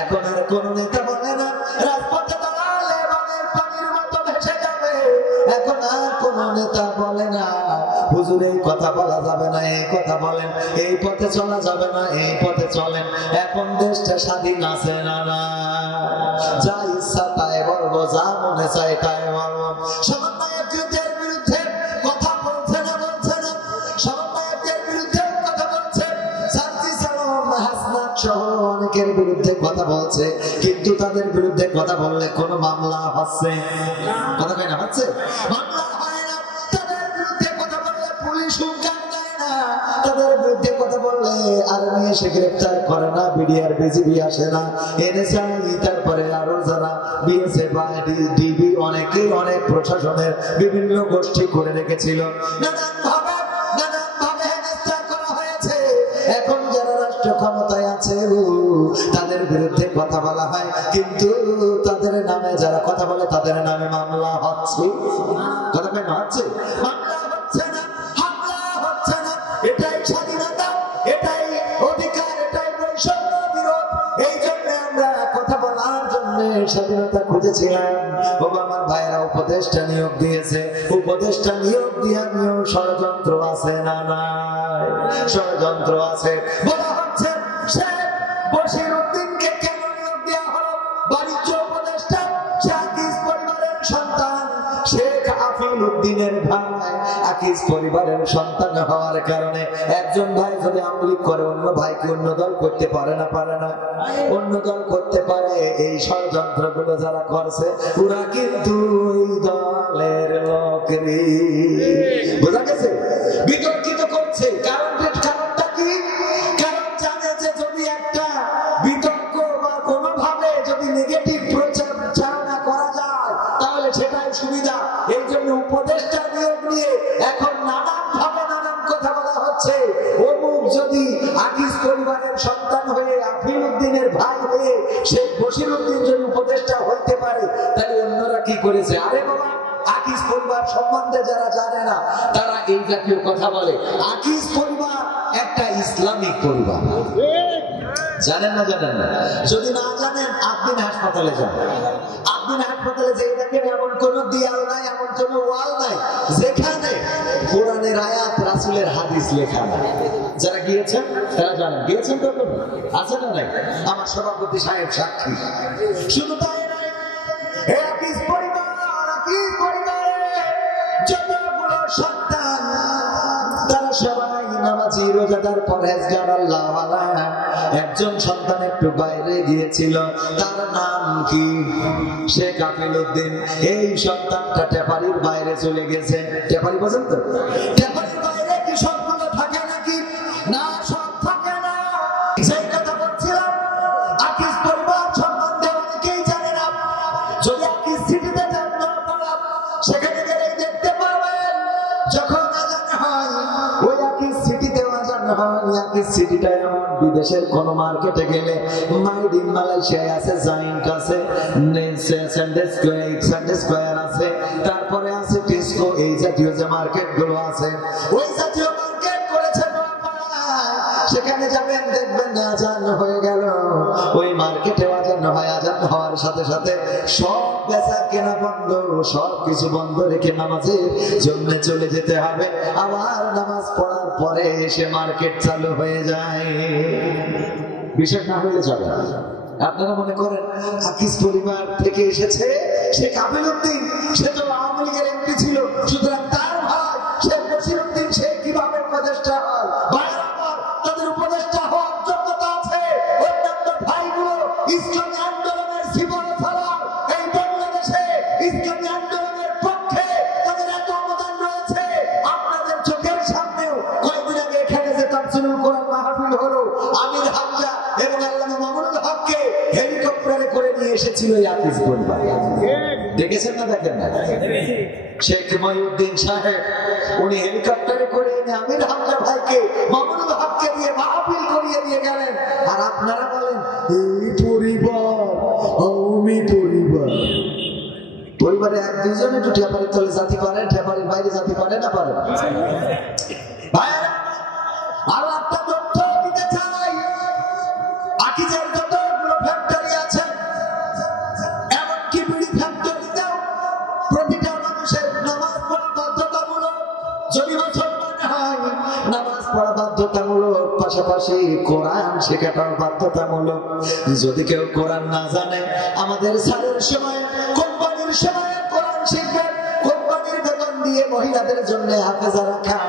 এখন আর কোন নেতা বলে না রাজপথে দাঁড়ালে বানের পানির মতো ভেসে যাবে। এখন আর কোন নেতা বলে না হুজুর এই কথা বলা যাবে না, এই কথা বলেন, এই পথে চলা যাবে না, এই পথে চলেন। এখন দেশটা স্বাধীন আছে না না, যা ইচ্ছা তাই বলবো, যা মনে চায় তাই বলবো। সমন্বয়কদের বিরুদ্ধে কথা বলছে না, বলছে না, সমন্বয়কদের বিরুদ্ধে কথা বলছে, সার্জিস আলম হাসনাত সহ অনেকের বিরুদ্ধে কথা বলছে, কিন্তু তাদের বিরুদ্ধে কথা বললে কোনো মামলা হচ্ছে কথা কয় না, হচ্ছে মামলা হয় না। তাদের বিরুদ্ধে কথা বললে পুলিশ হুঙ্কার দেয় না, তাদের বিরুদ্ধে কথা বললে আর্মি এসে গ্রেফতার করে না, বিডিআর বিজিবি আসে না, এনএসআই তারপরে আরো যারা বিএসএফ বা ডিবি অনেকেই অনেক প্রশাসনের বিভিন্ন গোষ্ঠী করে রেখেছিল, নানানভাবে হেনস্থা করা হয়েছে। এখন যারা রাষ্ট্র ক্ষমতায় আছে তাদের বিরুদ্ধে কথা বলা হয়, কিন্তু তাদের নামে যারা কথা বলে তাদের নামে মামলা হচ্ছে কথা কেন হচ্ছে, মামলা হচ্ছে না, হামলা হচ্ছে না। এটাই স্বাধীনতা, এটাই অধিকার, এটাই বৈষম্য বিরোধ। এই জন্য আমরা কথা বলার জন্য স্বাধীনতা খুঁজেছিলাম। আমার ভাইরা উপদেষ্টা নিয়োগ দিয়েছে, উপদেষ্টা নিয়োগ দিয়েও ষড়যন্ত্র আছে না নাই, ষড়যন্ত্র আছে। বলা হচ্ছে শেখ বশিরউদ্দিনকে কেন নিয়োগ দেওয়া হলো বাণিজ্য উপদেষ্টা? আকিজ পরিবারের সন্তান, শেখ আফিল উদ্দিনের ভাই আকিজ পরিবারের সন্তান হওয়ার কারণে একজন ভাই যদি আমলিক করে অন্য ভাইকে অন্য দল করতে পারে না, পারে না, অন্য দল করতে পারে। এই ষড়যন্ত্র গুলো যারা করছে ওরা কিন্তু ওই দলের লোকেরই, বোঝা গেছে, বিতর্কিত করছে। কারণটা কি? কারণ জানে যে যদি একটা বিতর্ক বা কোনোভাবে যদি নেগেটিভ প্রচারণা করা যায় তাহলে সেটাই সুবিধা। এই জন্য উপদেষ্টা নিয়োগ নিয়ে এখন নানান ভাবে নানান কথা বলা হচ্ছে। অমুক যদি আকিজ পরিবারের সন্তান হয়ে আফিল উদ্দিনের ভাই হয়ে শেখ বশিরউদ্দিন যদি উপদেষ্টা হইতে পারে, তাহলে অন্যরা কি করেছে? আরে বাবা, আকিজ পরিবার সম্বন্ধে যারা জানে না তারা এই জাতীয় কথা বলে। আকিজ পরিবার একটা ইসলামিক পরিবার, জানেন না? জানেন না? যদি না জানেন আপনি হাসপাতালে যান, আপনি হাসপাতালে যে দেখেন এমন কোন দেয়াল নাই, এমন কোন ওয়াল নাই যেখানে কোরআনের আয়াত রাসূলের হাদিস লেখা নাই। যারা গিয়েছেন তারা জানেন, গিয়েছেন তো আছে না নাই? আমার সভাপতি সাহেব সাক্ষী। শুধু তাই নয়, আকিজ পরিবারে যতগুলো সন্তান তারা সবাই নামাজি, রোজাদার, পরহেজগার, আল্লাহওয়ালা। একজন সন্তান একটু বাইরে গিয়েছিল, তার নাম কি? শেখ আফিল উদ্দিন। এই সন্তানটা টেপারির বাইরে চলে গেছে। টেপারি পর্যন্ত, টেপারির বাইরে কি সবগুলো থাকে নাকি? না, সব থাকে না। সেই কথা বলছিলাম, আকিজ পরিবার সম্বন্ধে অনেকেই জানে না। যদি আকিজ সিটিতে যান সেখানে গেলেই দেখতে পারবেন যখন আজান হয় ওই আকিজ সিটিতে আজান হয়। আকিজ সিটিটা এমন, বিদেশের কোন মার্কেটে গেলে মেড ইন মালয়েশিয়া আছে, জাইন্ট আছে, সানডে স্কয়ার আছে, তারপরে আছে টেস্কো, এই জাতীয় যে মার্কেট গুলো আছে ওই জাতীয় মার্কেট করেছে সেখানে যাবেন, দেখবেন আজান হয়ে গেল। ওই মার্কেটে আজান হয়, আজান হওয়ার সাথে সাথে সব বেচা কেনা বন্ধ, সব কিছু বন্ধ রেখে নামাজের জন্য চলে যেতে হবে। আবার নামাজ পড়ার পরে এসে মার্কেট চালু হয়ে যায়। বিশেষ না হয়ে যাবে। আপনারা মনে করেন আকিজ পরিবার থেকে এসেছে শেখ আফিল উদ্দিন, সে তো আওয়ামী লীগের এমপি ছিল, সুতরাং তার ভাই শেখ বশিরউদ্দিন সে কিভাবে উপদেষ্টা হয়? তাদের উপদেষ্টা হওয়ার যোগ্যতা আছে। অন্যান্য ভাইগুলো ইসলামী আন্দোলনের জীবন ছাড়া এই বাংলাদেশে ইসলামী আন্দোলনের পক্ষে তাদের এত অবদান রয়েছে। আপনাদের চোখের সামনেও কয়েকদিন আগে এখানে যে তাফসীরুল কোরআন মাহফিল হলো, আমির হামজা এবং আল্লামা মামুনুল হককে হেলিকপ্টারে করে নিয়ে এসেছিল এই আকিজ পরিবার। দেখেছেন না? দেখেন না? শেখ মহিউদ্দিন সাহেব উনি হেলিকপ্টারে করে এনে আমির হামজা ভাইকে, মামুনুল হককে দিয়ে মাহফিল করিয়ে দিয়ে গেলেন। আর আপনারা বলেন এই পরিবার আওয়ামী পরিবার। পরিবারে এক দুইজন একটু ঠেপারির তলে জাতি করে, ঠেপারির বাইরে জাতি করে না, পারে? আরো একটা তথ্য দিতে চাই, আকিজের যতগুলো ফ্যাক্টরি পাশাপাশি কোরআন শেখাটাও বাধ্যতামূলক। যদি কেউ কোরআন না জানে, আমাদের সারের সময়, কোম্পানির সময় কোরআন শিখবে। কোম্পানির বেতন দিয়ে মহিলাদের জন্য হাফেজা রাখা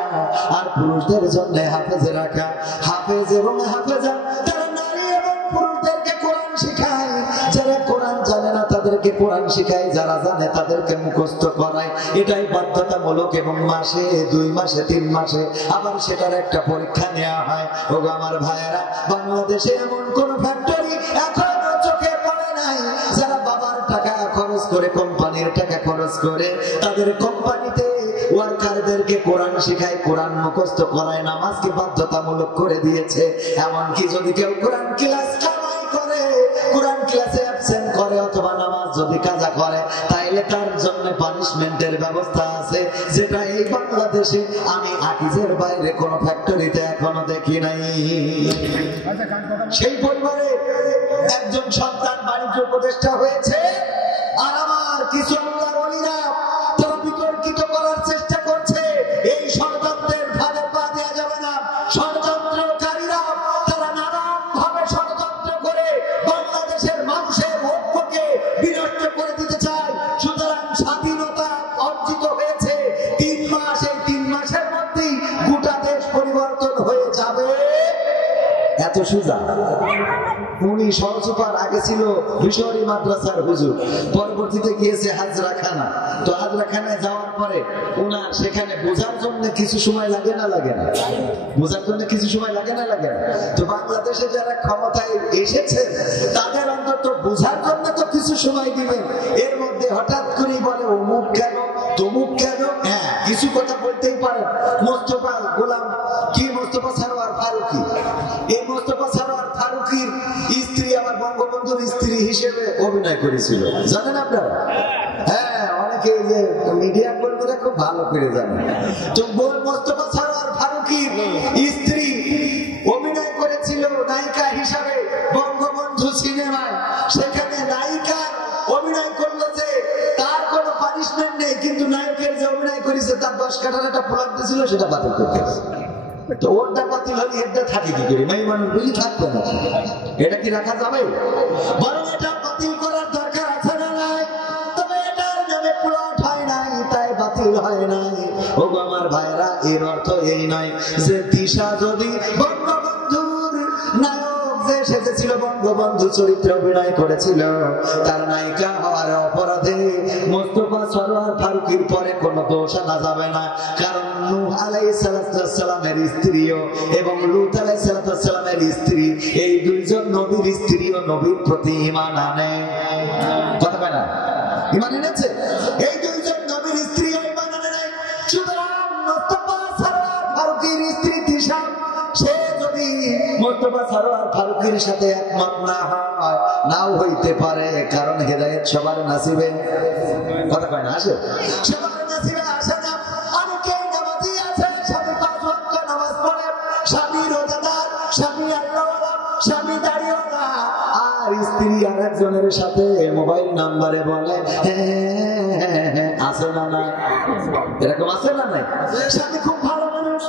আর পুরুষদের জন্য হাফেজে রাখা। হাফেজ এবং হাফেজা তারা নারী এবং পুরুষদেরকে কোরআন শিখায়। যারা কোরআন জানে না তাদেরকে কোরআন শিখায়, যারা জানে তাদেরকে মুখস্থ করায়। এটাই বাধ্যতামূলক এবং মাসে 2 মাসে 3 মাসে আবার সেটার একটা পরীক্ষা নেওয়া হয়। ও আমার ভাইয়েরা, বাংলাদেশে এমন কোন ফ্যাক্টরি এখনো চোখে পড়ে নাই যারা বাবার টাকা খরচ করে, কোম্পানির টাকা খরচ করে তাদের কোম্পানিতে ওয়ার্কারদেরকে কোরআন শিখায়, কোরআন মুখস্থ করায়, নামাজকে বাধ্যতামূলক করে দিয়েছে। এমনকি যদি কেউ কোরআন ক্লাস কামাই করে, কোরআন ক্লাসে অ্যাবসেন্ট করে অথবা নামাজ যদি কাজা করে, তাইলে তার জন্য পানিশমেন্টের ব্যবস্থা আছে, যেটা এই বাংলাদেশে আমি আকিজের বাইরে কোন ফ্যাক্টরিতে এখনো দেখি নাই। সেই পরিবারে একজন সন্তান বাণিজ্য উপদেষ্টা হয়েছে, আর আমার কিছু আল্লাহর ওলিরা তারা বিতর্কিত করার চেষ্টা করছে। এই ষড়যন্ত্রের ফাঁদে পা দেওয়া যাবে না। ষড়যন্ত্রকারীরা তারা নানান ভাবে ষড়যন্ত্র করে বাংলাদেশের মানুষের ঐক্যকে বিনষ্ট করে দিতে চায়। সুতরাং স্বাধীনতা অর্জিত হয়েছে 3 মাস, এই 3 মাসের মধ্যেই গোটা দেশ পরিবর্তন হয়ে যাবে, এত সোজা। উনি সহজপার আগে ছিল মিশরি মাদ্রাসার হুজুর, পরবর্তীতে গিয়েছে হাজরাখানা। তো হাজরাখানায় যাওয়ার পরে উনার সেখানে বোঝার জন্য কিছু সময় লাগে না লাগে না? বোঝার জন্য কিছু সময় লাগে না লাগে না? তো বাংলাদেশে যারা ক্ষমতায় এসেছে তাদের অন্তত বোঝার জন্য তো কিছু সময় দিবেন। এর মধ্যে হঠাৎ করেই বলে অমুক কেন তমুক কেন। হ্যাঁ, কিছু কথা বলতেই পারেন। মোস্তফা গোলাম কি, মোস্তফা সরোয়ার ফারুকী, এই মোস্তফা সরোয়ার ফারুকীর স্ত্রী আমার বঙ্গবন্ধুর স্ত্রী হিসেবে অভিনয় করেছিল, জানেন আপনারা? হ্যাঁ, অনেকে যে মিডিয়া কর্মীরা খুব ভালো করে জানেন। তো মোস্তফা সরোয়ার ফারুকীর স্ত্রী অভিনয় করেছিল নায়িকা হিসাবে বঙ্গবন্ধু সিনেমায়। সেখানে নায়িকা অভিনয় করলো যে তার কোনো পানিশমেন্ট নেই, কিন্তু নায়কের যে অভিনয় করেছে তার 10 কাঠার একটা প্লট ছিল, সেটা বাতিল করতে হবে। তো ওরটা বাতিল হলে এটা থাকে কি করে? মেয়ে মানুষ বুঝি থাকবে না, এটা কি রাখা যাবে? বরং এটা বাতিল করার দরকার আছে না নাই? তবে এটার নামে প্লট হয় নাই, তাই বাতিল হয় নাই। ও আমার ভাইরা, এর অর্থ এই নয় যে দিশা যদি বঙ্গবন্ধুর নায়ক যে সেজেছিল, বঙ্গবন্ধু চরিত্রে অভিনয় করেছিল, তার নায়িকা হওয়ার অপরাধে মোস্তফা সরোয়ার ফারুকীর পরে কোনো দোষ আনা যাবে না। কারণ নূহ আলাইহিস সালামের স্ত্রীও এবং লূত আলাইহিস সালামের স্ত্রী, এই দুইজন নবীর স্ত্রীও নবীর প্রতি ঈমান আনে। কথা বলে না? ঈমান এনেছে। এই দুইজন নবীর স্ত্রী ঈমান আনে নাই। সুতরাং মোস্তফা সরোয়ার ফারুকীর স্ত্রী তিশা, সে যদি মোস্তফা সরোয়ার ফারুকীর সাথে একমত না হয়, নাও হইতে পারে, কারণ হেদায়েত সবার নসিবে। কথা কয় না? আসে সবার নসিবে আসে না। অনেকেই নামাজি আছে, স্বামী 5 ওয়াক্ত নামাজ পড়ে, স্বামী রোজাদার, স্বামী আল্লাহওয়ালা, স্বামী দাড়িওয়ালা, আর স্ত্রী আরেকজনের সাথে মোবাইল নাম্বারে বলে হ্যাঁ আছে না না? এরকম আছে না নাই? স্বামী খুব ভালো মানুষ,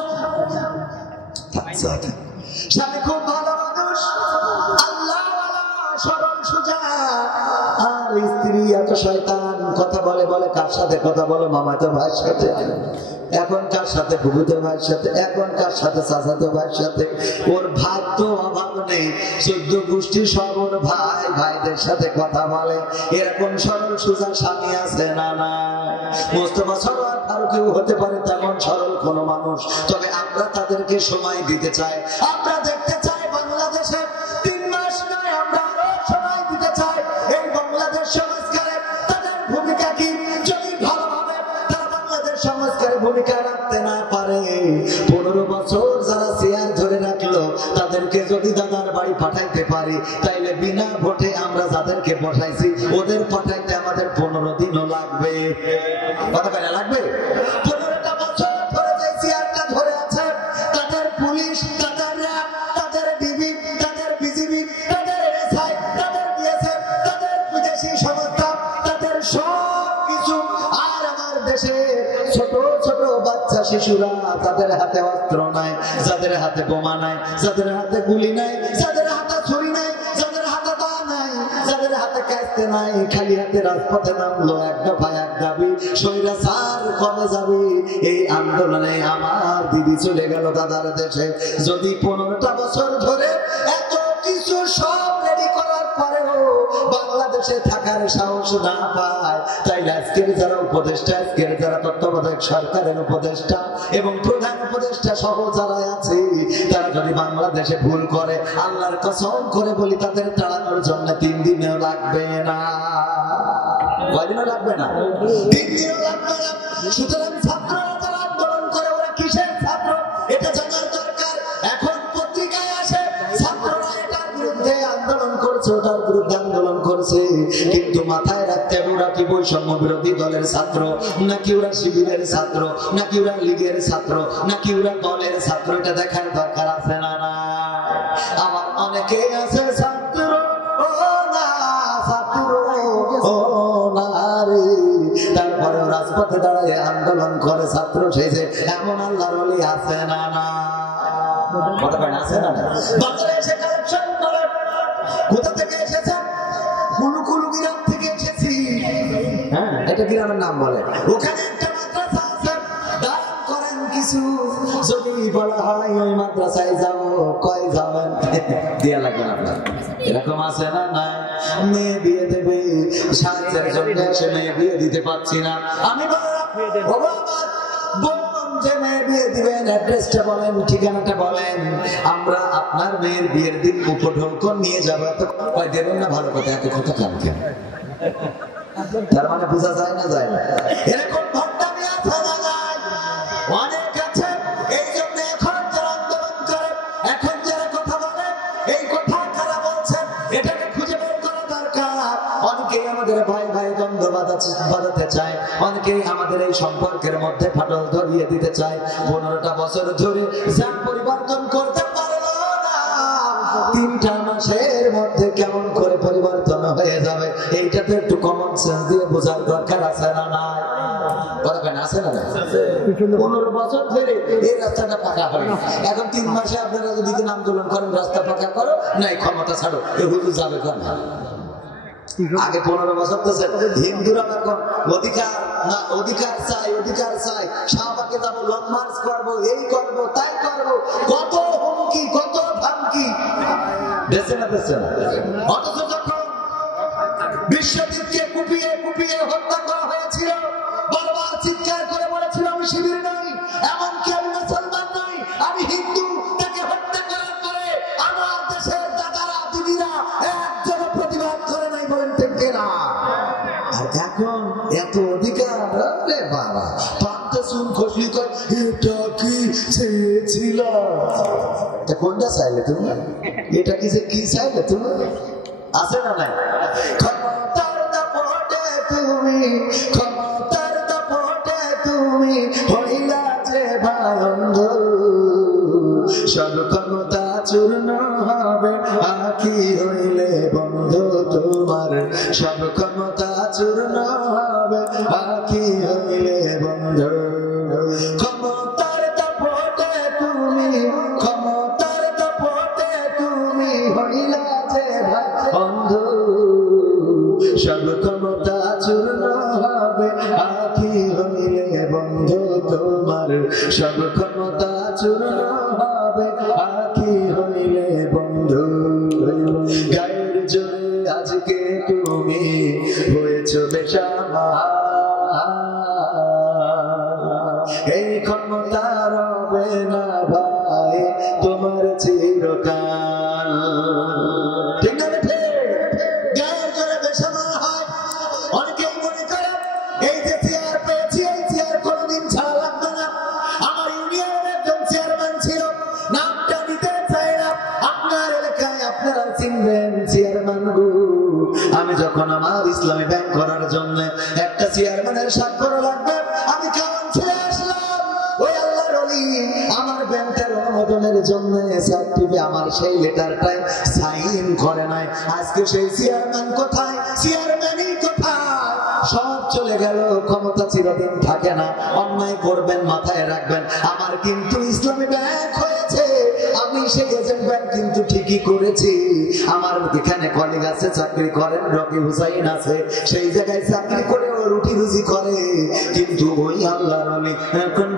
স্বামী খুব ভালো মানুষ, আল্লাহওয়ালা, সরল সোজা, আর স্ত্রী এত শয়তান। কথা বলে কার সাথে কথা বলে? মামাতো ভাইয়ের সাথে, এখন কার সাথে বুবুতো ভাইয়ের সাথে, এখন কার সাথে চাচাতো ভাইয়ের সাথে। ওর ভাই তো অভাব নেই, 14 গোষ্ঠী সব ওর ভাই, ভাইদের সাথে কথা বলে। এরকম সরল সোজা স্বামী আছে না না? মোস্তফা সরোয়ার ফারুকীও হতে পারে তেমন সরল কোন মানুষ। তবে আমরা তাদেরকে সময় দিতে চাই। আমরা দেখতে চাই বাংলাদেশে 3 মাস নয়, আমরা আরো সময় দিতে চাই। এই বাংলাদেশ সংস্কারে তাদের ভূমিকা কি? যদি ভালোভাবে তারা বাংলাদেশ সংস্কারে ভূমিকা রাখতে না পারে, 15 বছর যারা চেয়ার ধরে রাখলো তাদেরকে যদি দাদার বাড়ি পাঠাইতে পারি, তাইলে বিনা ভোটে আমরা যাদেরকে বসাইছি ওদের পাঠাইতে আমাদের 15 দিনও লাগবে। কথা কয়না লাগবে? 15টা বছর ধরে যে চেয়ারটা ধরে আছে, তাদের পুলিশ, তাদের র্যাব, তাদের ডিবি, তাদের বিজিবি, তাদের এসআই, তাদের বিএসএফ, তাদের বিদেশি সংস্থা, তাদের সব কিছু, আর আমার দেশে ছোট ছোট বাচ্চা শিশুরা, যাদের হাতে অস্ত্র নাই, যাদের হাতে বোমা নাই, যাদের হাতে গুলি নাই, যাদের হাতে ছুরি নাই, যাদের হাতে দা নাই, যাদের হাতে কাস্তে নাই, খালি হাতে রাজপথে নামলো। এক দফা এক দাবি, স্বৈরাচার কমে যাবে। এই আন্দোলনে আমার দিদি চলে গেল দাদার দেশে। যদি 15টা বছর ধরে এত কিছু সব রেডি করার পরেও বাংলাদেশে থাকার সাহস না পায়, তাই আজকের যারা উপদেষ্টা, আজকের যারা তত্ত্বাবধায়ক সরকারের উপদেষ্টা এবং প্রধান উপদেষ্টা সহ যারা আছে, তারা যদি বাংলাদেশে ভুল করে, আল্লাহর কসম করে বলি, তাদের তাড়ানোর জন্য 3 দিনও লাগবে না। কয়দিনও লাগবে না? 3 দিনও লাগবে না। সুতরাং ছাত্ররা যারা আন্দোলন করে, ওরা কিসের ছাত্র এটা জানার দরকার। এখন পত্রিকায় আসে ছাত্ররা এটার বিরুদ্ধে আন্দোলন করছে, ওটার বিরুদ্ধে আন্দোলন করছে, কিন্তু মাথায় রাখতে হবে ওরা কি বৈষম্য বিরোধী দলের ছাত্র, নাকি ওরা শিবিরের ছাত্র, নাকি ওরা লীগের ছাত্র, নাকি ওরা দলের ছাত্র, এটা দেখার দরকার আছে না? না, আবার অনেকে আছে ছাত্র ও না, ছাত্র ও না রে, তারপরে রাজপথে দাঁড়ায় আন্দোলন করে ছাত্র সেজে, এমন আল্লাহর ওলি আছে না? না, কথা বলেন, আছে না? বাজারে এসে কালেকশন করে। কোথা থেকে এসেছেন? কুলুকুলু গ্রাম থেকে এসেছি। হ্যাঁ, এটা গ্রামের নাম বলে। ওখানে একটা মাদ্রাসা আছে, দান করেন কিছু। যদি বলা হয় ওই মাদ্রাসায় যাবো, কয় যাবেন? দিয়া লাগবে আপনার। এরকম আছে না? নাই। মেয়ে বিয়ে দেবে, সাহায্যের জন্য সে মেয়ে বিয়ে দিতে পারছি না। আমি বললাম, বাবা আমার যে মেয়ে বিয়ে দিবেন, অ্যাড্রেসটা বলেন, ঠিকানাটা বলেন, আমরা আপনার মেয়ের বিয়ের দিন উপঢৌকন নিয়ে যাবো। তো কয় দেবেন না? ভালো কথা, এত কথা কেন? তার মানে বোঝা যায় না, যায় না? এরকম ভক্তামি আছে না? নাই, অনেক আছে। এই জন্য এখন যারা আন্দোলন করে, এখন যারা কথা বলে, এই কথা কারা বলছেন এটাকে খুঁজে বের করা দরকার। অনেকেই আমাদের ভাই ভাই দ্বন্দ্ব বাঁধাতে চায়, অনেকেই আমাদের এই সম্পর্কের মধ্যে ফাটল ধরিয়ে দিতে চায়। 15টা বছর ধরে যা পরিবর্তন করতে পারলো না, 3টা মাসের মধ্যে কেমন করে পরিবর্তন হয়ে যাবে, এইটাতে একটু কমন সেন্স দিয়ে বোঝার দরকার আছে না? নাই, আছে না? 15 বছর ধরে এই রাস্তাটা পাকা হয়, এখন 3 মাসে আপনারা যদি আন্দোলন করেন, রাস্তা পাকা করো, নাই ক্ষমতা ছাড়ো, এ হুজুর যাবে কেন? আগে 15 বছর তো হিন্দুরা এখন অধিকার না, অধিকার চাই, অধিকার চাই, শাহবাগে যাবো, লং মার্চ করবো, এই করবো, তাই করবো, কত হুমকি, কত ধামকি। বেছে না, বেছে না। অথচ যখন বিশ্বজিৎকে কুপিয়ে কুপিয়ে হত্যা করা হয়েছিল, বারবার চিৎকার করে বলেছিল আমি শিবির নই, এমনকি আমি মুসলমান নই, আমি হিন্দু। তাকে হত্যা করার পরে আমার দেশের দাদারা, দিদিরা একজন প্রতিবাদ করে নাই, বলেন ঠিক না? আর এখন এত অধিকার, রে বাবা, পান্তা চুন খসলি কয় এটা কি চেয়েছিল? কোনটা চাইলে তুমি? এটা কি চাইলে তুমি? আছে না? নাই। ক্ষমতার দাপটে তুমি, ক্ষমতার দাপটে তুমি হইলা যে ভয়ঙ্গ, সব ক্ষমতা চূর্ণ হবে আখি হইলে বন্ধু তোমার, সব ক্ষমতা চূর্ণ হবে আখি হইলে বন্ধু। ক্ষমতার দাপটে তুমি, ক্ষমতার দাপটে তুমি হইলা যে বন্ধু, সব ক্ষমতা চূর্ণ হবে আখি হইলে বন্ধু তোমার, সব ক্ষমতা চূর্ণ হবে আখি হইলে বন্ধু। গায়ের জোরে আজকে তুমি হয়েছ বেশামার, এই ক্ষমতা রবে না ভাই তোমার চিরকাল। ঠিক না? গায়ের জোরে বেশামার হয়। অনেকেই মনে করে এই যে চেয়ার পেয়েছি, এই চেয়ার কোনোদিন ছাড়া লাগবে না। আমার ইউনিয়নের একজন চেয়ারম্যান ছিল, নামটা নিতে চাই না। আপনার এলাকায় আপনারা চিনবেন চেয়ারম্যান গো। আমি যখন আমার ইসলামী ব্যাংক করার জন্য একটা চেয়ারম্যানের স্বাক্ষর লাগবে, আমি কাউন্সিলে আসলাম। ওই আল্লাহর ওলি আমার ব্যাংকের অনুমোদনের জন্য সার্টিফিকেট, আমার সেই লেটারটাই সাইন করে নাই। আজকে সেই চেয়ারম্যান কোথায়? চেয়ারম্যানই কোথায়? সব চলে গেল, ক্ষমতা চিরদিন থাকে না, অন্যায় করবেন মাথায় রাখবেন। আমার কিন্তু ইসলামী ব্যাংক হয়েছে, আমি সেই এজেন্ট ব্যাংক কিন্তু ঠিকই করেছি। আমার এখানে কলিগ আছে চাকরি করেন, রকি হুসাইন আছে, সেই জায়গায় চাকরি করে ও রুটি রুজি করে, কিন্তু ওই আল্লাহর ওলি এখন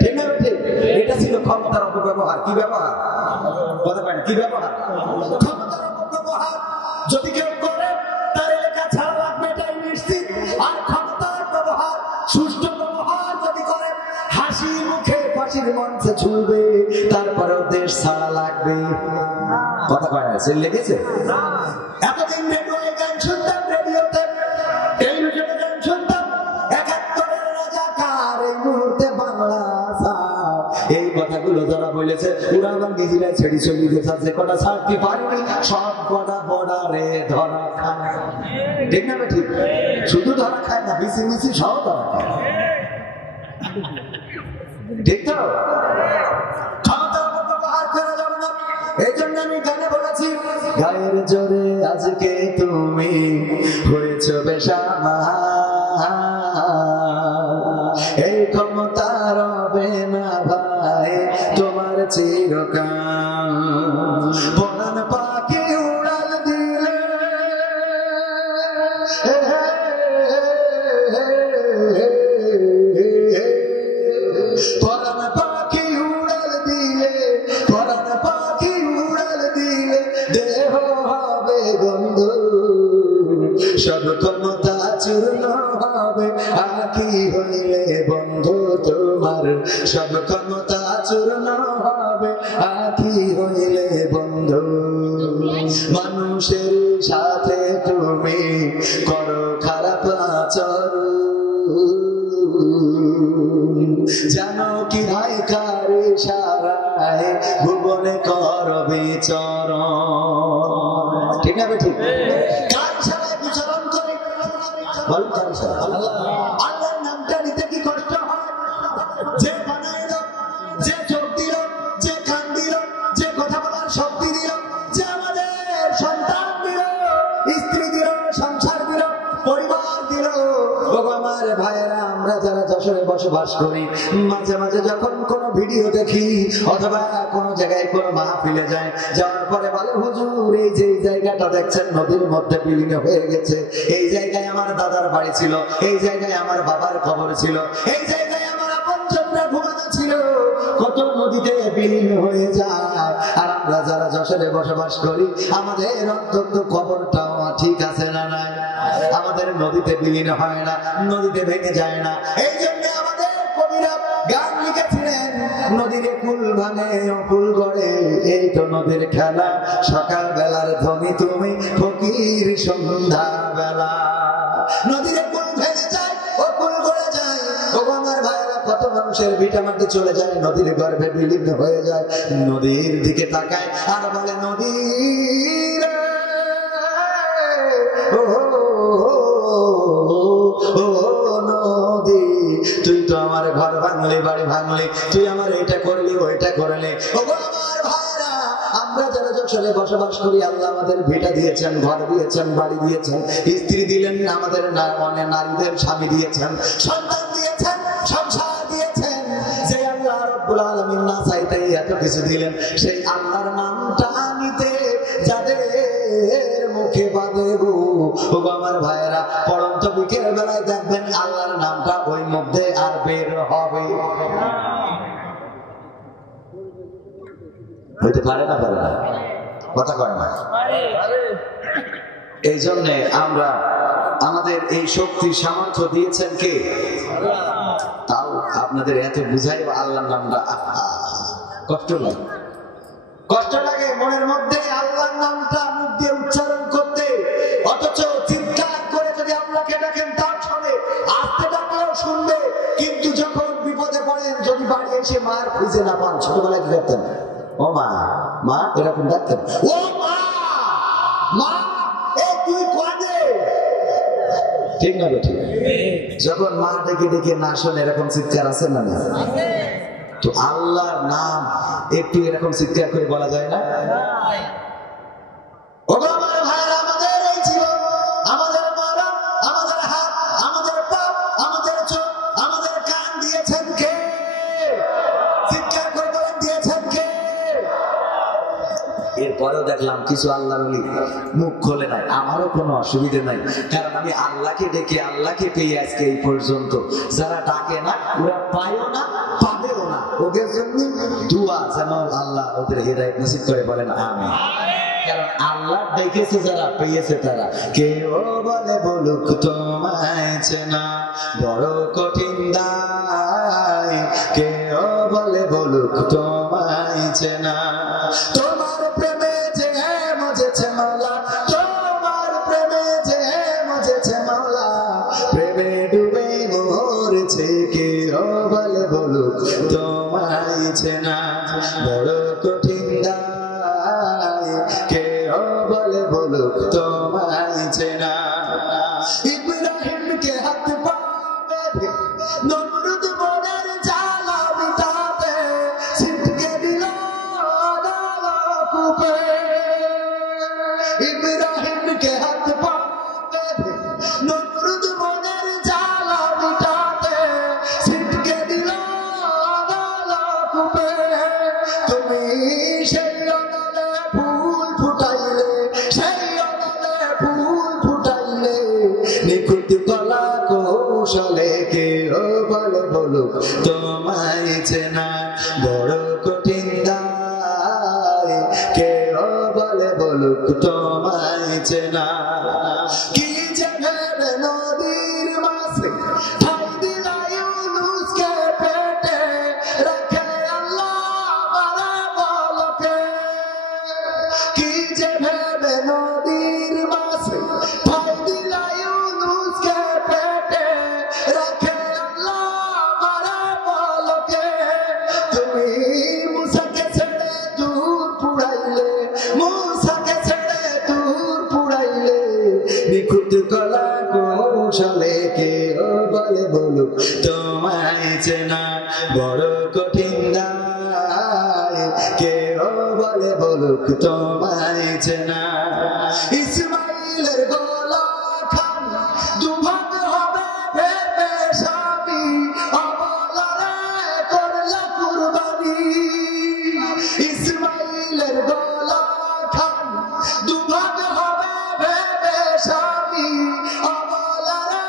ঠিক না ঠিক? এটা ছিল ক্ষমতার অপব্যবহার। কি ব্যবহার? কথা পায় না, কি ব্যবহার? ক্ষমতার অপব্যবহার যদি কেউ করে তার এলাকা ছাড়া লাগবে, এটাই নিশ্চিত। আর ক্ষমতার ব্যবহার, সুষ্ঠু ব্যবহার যদি করে, হাসি মুখে ফাঁসির মঞ্চে ঝুলবে, তারপরেও দেশ ছাড়া লাগবে। কথা কয় না, সে লেগেছে। এতদিন রেডিওয়ে গান শুনতাম, রেডিওতে টেলিভিশনে গান শুনতাম, ৭১-এর রাজাকার, এই মুহূর্তে বাংলা ছাড়। এই কথাগুলো যারা বলেছে ওরা আমার নিজেরাই ছেড়ে চলে গেছে, যে কটা ছাড়তে পারিনি সব কটা বর্ডারে ধরা খায়। ঠিক না ঠিক? শুধু ধরা খায় না, মিছি মিছি সব ধরা খায়। ঠিক তো? ক্ষমতার অপব্যবহার করা যাবে না। এই জন্য আমি গানে বলেছি, গায়ের জোরে আজকে তুমি হয়েছ বেসামাল, এই ক্ষমতা রবে না ভাই তোমার চিরকাল। পরাণ পাখি উড়াল দিলে, পরাণ পাখি উড়াল দিলে, পরাণ পাখি উড়াল দিলে, দেহ হবে গন্ধ, সব ক্ষমতা চূর্ণ হবে আঁকি হইলে বন্ধু তোমার, সব ক্ষমতা চূর্ণ হবে আঁকি হইলে বন্ধু। মানুষের সাথে তুমি করো খারাপ আচরণ, জানো কি ভাই কার ইশারায় ভুবনে কর বিচরণ। ঠিক না ঠিক? কার ইশারায় বিচরণ করে? বলুন কার ইশারায়? আল্লাহর নামটা নিতে কি কষ্ট হয়? যে বানাইল, যে চোখ দিল, যে কান দিল, যে কথা বলার শক্তি দিল, যে আমাদের সন্তান দিল, স্ত্রী দিল, সংসার দিল, পরিবার দিল। আমার ভাইয়েরা, আমরা যারা যশোরে বসবাস করি, মাঝে মাঝে যখন কোনো ভিডিও দেখি অথবা কোনো জায়গায় কোনো মাহফিলে যায়, যাওয়ার পরে বলে হুজুর এই যে জায়গাটা দেখছেন নদীর মধ্যে বিলীন হয়ে গেছে, এই জায়গায় আমার দাদার বাড়ি ছিল, এই জায়গায় আমার বাবার কবর ছিল, এই জায়গায় আমার আপনজনরা ঘুমানো ছিল, কত নদীতে বিলীন হয়ে যায়। আর আমরা যারা যশোরে বসবাস করি, আমাদের অন্তত কবরটাও ঠিক আছে না নাই? আমাদের নদীতে বিলীন হয় না, নদীতে ভেঙে যায় না। এই জন্য আমাদের কবিরা গান লিখেছিলেন, নদীর কুল ভাঙে অকুল গড়ে, এই তো নদীর খেলা, সকাল বেলার ধ্বনি তুমি ফকির সন্ধ্যা বেলা। নদীর কুল ভেঙে যায়, অকুল গড়ে যায়। ও আমার ভাইরা, কত মানুষের ভিটা মাটি চলে যায়, নদীর গর্ভে বিলীন হয়ে যায়। নদীর দিকে তাকায় আর বলে নদীর নদী, তুই তো আমার ঘর ভাঙলি, বাড়ি ভাঙলি, তুই আমার এটা করলি, ওইটা করলি। ও আমার ভাইরা, আমরা যারা যশোরে বসবাস করি, আল্লাহ আমাদের ভিটা দিয়েছেন, ঘর দিয়েছেন, বাড়ি দিয়েছেন, স্ত্রী দিলেন, আমাদের অনেক নারীদের স্বামী দিয়েছেন, সন্তান দিয়েছেন, সংসার দিয়েছেন। যে আল্লাহ রাব্বুল আলামিন না চাইতেই এত কিছু দিলেন, সেই আল্লাহর নামটা নিতে যাদের মুখে বাঁধে গো, ও আমার ভাইয়েরা, পরন্ত বিকেল বেলায় দেখবেন আল্লাহর নামটা ওই মধ্যে আর বের হবে। হইতে পারে না? পারে না? কথা কয় না? এই জন্য আমরা, আমাদের এই শক্তি সামর্থ্য দিয়েছেন কে? তাও আপনাদের এত বুঝাই আল্লাহর নামটা কষ্ট লাগে, কষ্ট লাগে মনের মধ্যে আল্লাহর নামটা মুখ দিয়ে উচ্চারণ করতে। অথচ চিৎকার করে যদি আল্লাহকে ডাকেন তার শোনে, আস্তে ডাকলেও শুনবে। কিন্তু যখন বিপদে পড়েন, যদি বাড়ি এসে মার খুঁজে না পান, ছোটবেলায় কি করতেন? ও মা, মা এরকম ডাকতেন, ও মা, মা এই তুই কাঁদে। ঠিক না ঠিক? যখন মা ডেকে ডেকে না শোনে, এরকম চিৎকার আছে না? না। তো আল্লাহর নাম একটু এরকম চিৎকার করে বলা যায় না? ওগো আমার ভাইরা, আমাদের এই জীবন, আমাদের মরণ, আমাদের হাত, আমাদের পা, আমাদের চোখ, আমাদের কান দিয়েছেন কে? চিৎকার করে বলেন, দিয়েছেন কে? এরপরেও দেখলাম কিছু আল্লাহর ওলি মুখ খোলে নাই। আমারও কোনো অসুবিধে নাই, কারণ আমি আল্লাহকে ডেকে আল্লাহকে পেয়ে আজকে এই পর্যন্ত। যারা ডাকে না ওরা পায়ও না, পাবেও না। ওদের জন্য দোয়া যেন আল্লাহ ওদের হেদায়েত নসিব করে, বলেন আমিন। কারণ আল্লাহ ডেকেছে যারা, পেয়েছে তারা। কেউ বলে বলুক তোমায় চেনা বড় কঠিন দায়, কেউ বলে বলুক তোমায় চেনা। তোমার প্রেমে যে মজেছে মাওলা, তোমার প্রেমে যে মজেছে মাওলা, প্রেমে ডুবে মরেছে, কেউ বলে বলুক তোমায় চেনা বড় কঠিন দায়, কেউ বলে বলুক তোমায় চেনা। ইব্রাহিমকে হাত পা বেঁধে নমরুদ মনের জ্বালা মিটাতে ছিটকে দিল নলকূপে। ইব্রাহিমকে হাত পা বেঁধে নমরুদ মনের জ্বালা মিটাতে ছিটকে দিল নলকূপে। তুমি সেই অনলে ফুল ফুটাইলে, সেই অনলে ফুল ফুটাইলে, নিখুঁত কলা কৌশলে, কেউ বলে বলুক তোমায় চেনা বড় কঠিন দায়, কেউ বলে বলুক তোমায় চেনা। কি যে ভেবে নদীর মাঝে ঠাই দিলা ইউনুসকে পেটে রাখে আল্লাহ বারে বলকে। কি যে ভেবে নদীর মাঝে ঠাই দিলা ইউনুসকে পেটে রাখে আল্লাহ বারে বলকে। তুমি মুসাকে ছেড়ে দূর পুড়াইলে, মুসাকে ছেড়ে দূর পুড়াইলে, নিখুঁত কলা কৌশলে, কেউ বলে বলুক তোমায় চেনা বড় কঠিন দায়, কেউ বলে বলুক তোমায় চেনা। ইসমাইলের গলা খান দুভাগ হবে ভেবে স্বামী, অবলারে করলা কুরবানি। ইসমাইলের গলা খান দুভাগ হবে ভেবে স্বামী, অবলারে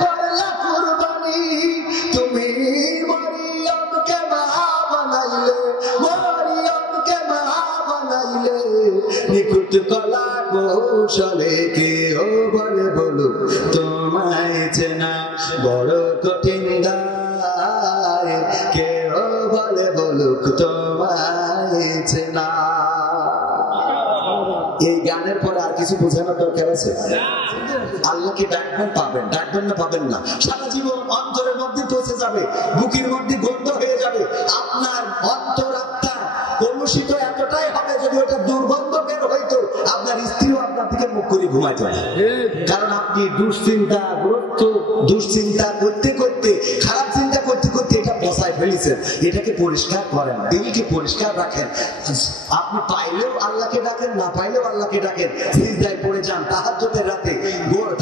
করলা কুরবানি। তুমি মরিয়মকে মা বানাইলে, মরিয়মকে মা বানাইলে, নিখুঁত কলা কৌশলে, কেউ বলে বলুক তোমায় চেনা বড় কঠিন দায়, কেউ বলে বলুক তোমায় চেনা। এই গানের পরে আর কিছু বোঝানোর দরকার আছে? আল্লাহকে ডাকবেন, পাবেন, ডাকবেন না পাবেন না। সারা জীবন অন্তরের মধ্যে পৌঁছে যাবে, বুকের মধ্যে গন্ধ হয়ে যাবে। আপনার অন্তর আত্মা কলুষিত এতটাই হবে, যদি ওটা দুর্গন্ধ বের হইতো আপনার স্ত্রীও আপনার থেকে মুখ করে ঘুমাইতো না। কারণ আপনি দুশ্চিন্তা করতে করতে, খারাপ চিন্তা করতে করতে এটা পচায় ফেলেছেন। এটাকে পরিষ্কার করেন, দিলকে পরিষ্কার রাখেন। আপনি পাইলেও আল্লাহকে ডাকেন, না পাইলেও আল্লাহকে ডাকেন। সিজদায় পড়ে যান তাহাজ্জুদের রাতে,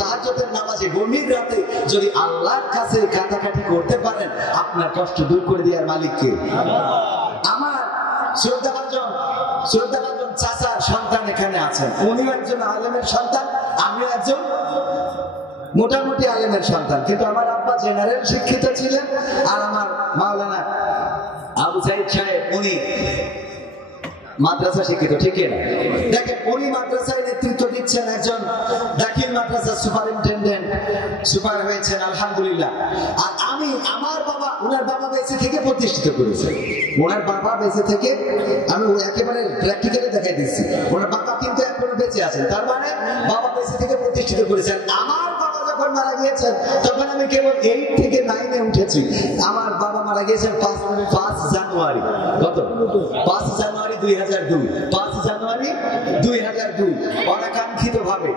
তাহাজ্জুদের নামাজে গভীর রাতে যদি আল্লাহর কাছে কাটাকাটি করতে পারেন, আপনার কষ্ট দূর করে দেওয়ার মালিককে। আমার শ্রদ্ধাভাজন চাচার সন্তান এখানে আছেন, উনিও একজন আলেমের সন্তান, আমিও একজন মোটামুটি আলেমের সন্তান। কিন্তু আমার আব্বা জেনারেল শিক্ষিত ছিলেন, আর আমার মাওলানা আবু সাইদ সাহেব উনি মাদ্রাসা শিক্ষিত। ঠিক না? দেখেন, উনি মাদ্রাসায় নেতৃত্ব দিচ্ছেন, একজন দাখিল মাদ্রাসার সুপারিনটেন্ডেন্ট, সুপার হয়েছেন আলহামদুলিল্লাহ। আর আমি, আমার বাবা, ওনার বাবা বেঁচে থেকে প্রতিষ্ঠিত করেছে। ওনার বাবা বেঁচে থেকে, আমি একেবারে প্র্যাকটিক্যালি দেখাই দিচ্ছি, ওনার বাবা কিন্তু এখনো বেঁচে আছেন, তার মানে বাবা বেঁচে থেকে প্রতিষ্ঠিত করেছেন। আমার বাবা যখন মারা গিয়েছেন তখন আমি কেবল 8 থেকে 9-এ উঠেছি। আমার বাবা মারা গিয়েছেন 5 জানুয়ারি। কত? 5 জানুয়ারি 2002। 5 জানুয়ারি 2002 অনাকাঙ্ক্ষিত ভাবে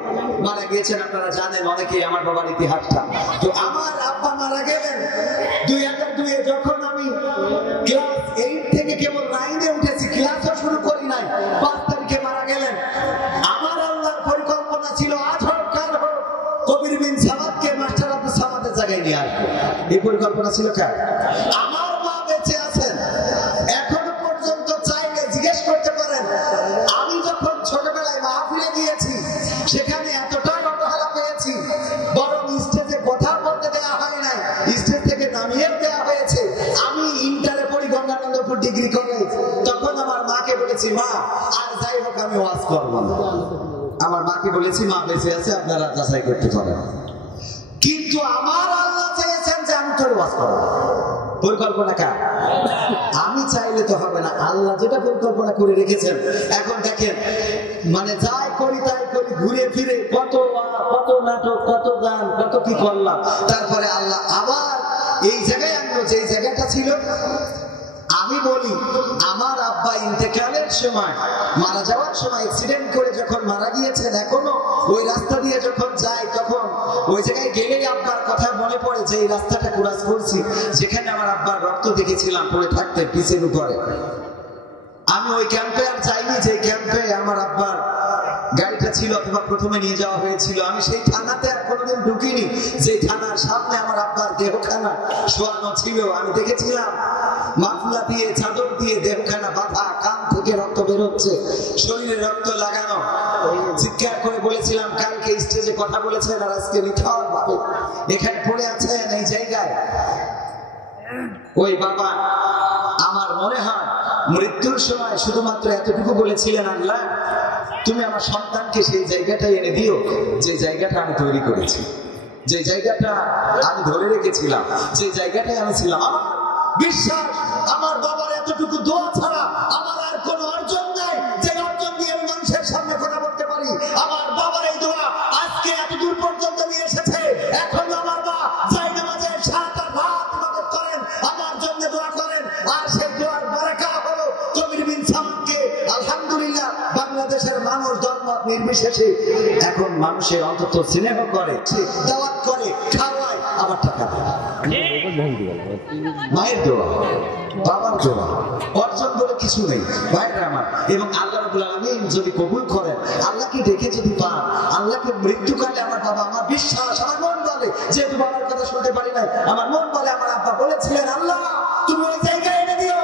মারা গিয়েছেন। আপনারা জানেন অনেকেই আমার বাবার ইতিহাসটা। তো আমার আব্বা মারা গেলেন 2002-এ, যখন আমি ক্লাস 8 থেকে কেবল 9-এ উঠেছি, ক্লাসও শুরু করি নাই। 5 তারিখে মারা গেলেন। আমার আল্লাহ এই পরিকল্পনা ছিল কার? আমার মা বেঁচে আছেন এখনো পর্যন্ত, চাইলে জিজ্ঞেস করতে পারেন আমি যখন ছোটবেলায় মাহফিলে গিয়েছি সেখানে এতটাই অবহেলা পেয়েছি, বরং স্টেজে কথা বলতে দেওয়া হয় নাই, স্টেজ থেকে নামিয়ে দেওয়া হয়েছে। আমি ইন্টারে পড়ি গঙ্গানন্দপুর ডিগ্রি কলেজ, তখন আমার মাকে বলেছি মা আর যাই হোক আমি ওয়াজ করবো না। আমার মাকে বলেছি মা বেঁচে আছে আপনারা যাচাই করতে পারেন, কিন্তু আমার আল্লাহ চেয়েছেন যে আমি তোর ওয়াজ করব। পরিকল্পনা কার? আমি চাইলে তো হবে না, আল্লাহ যেটা পরিকল্পনা করে রেখেছেন। এখন দেখেন মানে যাই করি তাই করি, ঘুরে ফিরে কত নাটক, কত গান, কত কি করলাম, তারপরে আল্লাহ আবার এই জায়গায় আনলো যে জায়গাটা ছিল। আমি বলি আমার আব্বা ইন্তেকালের সময়, মারা যাওয়ার সময় অ্যাক্সিডেন্ট করে যখন মারা গিয়েছেন, এখনো ওই রাস্তা দিয়ে যখন যাই তখন ওই জায়গায় গেলেই আব্বার কথা মনে পড়ে যে এই রাস্তাটা ক্রস করছি, যেখানে আমার আব্বার রক্ত দেখেছিলাম পড়ে থাকতে পিছের উপরে। আমি ওই ক্যাম্পে আর যাইনি যে ক্যাম্পে আমার আব্বার গাড়িটা ছিল অথবা প্রথমে নিয়ে যাওয়া হয়েছিল। আমি সেই থানাতে আর কোনোদিন ঢুকিনি যে থানার সামনে আমার আব্বার দেহখানা শোয়ানো ছিল। আমি দেখেছিলাম মাফলা দিয়ে, চাদর দিয়ে দেহখানা বাঁধা, কান থেকে রক্ত বেরোচ্ছে, শরীরে রক্ত লাগানো। চিৎকার করে বলেছিলাম কালকে স্টেজে কথা বলেছেন আর আজকে নিথর ভাবে এখানে পড়ে আছেন এই জায়গায়। ওই বাবা আমার মনে হয় মৃত্যুর সময় শুধুমাত্র এতটুকু বলেছিলেন, আল্লাহ তুমি আমার সন্তানকে সেই জায়গাটা এনে দিও যে জায়গাটা আমি তৈরি করেছি, যে জায়গাটা আমি ধরে রেখেছিলাম, যে জায়গাটায় আমি ছিলাম। আমার বিশ্বাস আমার বাবার এতটুকু দোয়া ছাড়া আমার আর কোনো অর্জন নাই যে অর্জন দিয়ে আমি মানুষের সামনে কথা বলতে পারি। আমার বাবার এই দোয়া আজকে এত দূর পর্যন্ত নিয়ে এসেছে। এখন আমার মা যাই নামাজে 7-8 ভাত ইবাদত করেন, আমার জন্য দোয়া করেন, আর সেই দোয়ার বারাকা হলো কবির বিন সামাদকে আলহামদুলিল্লাহ বাংলাদেশের মানুষ ধর্ম নির্বিশেষে এখন মানুষের অন্তত স্নেহ করে, দাওয়াত করে, খাওয়ায়, আবার টাকা দেয়। মায়ের দোয়া, বাবার দোয়া, অর্জন বলে কিছু নেই ভাইরা আমার। এবং আল্লাহ রাব্বুল আলামিন যদি কবুল করেন, আল্লাহকে দেখে যদি পান, আল্লাহকে মৃত্যুকালে আমার বাবা, আমার বিশ্বাস, আমার মন বলে, যেহেতু বাবার কথা শুনতে পারি নাই, আমার মন বলে আমার আব্বা বলেছিলেন আল্লাহ তুমি ওই জায়গায় এনে দিও।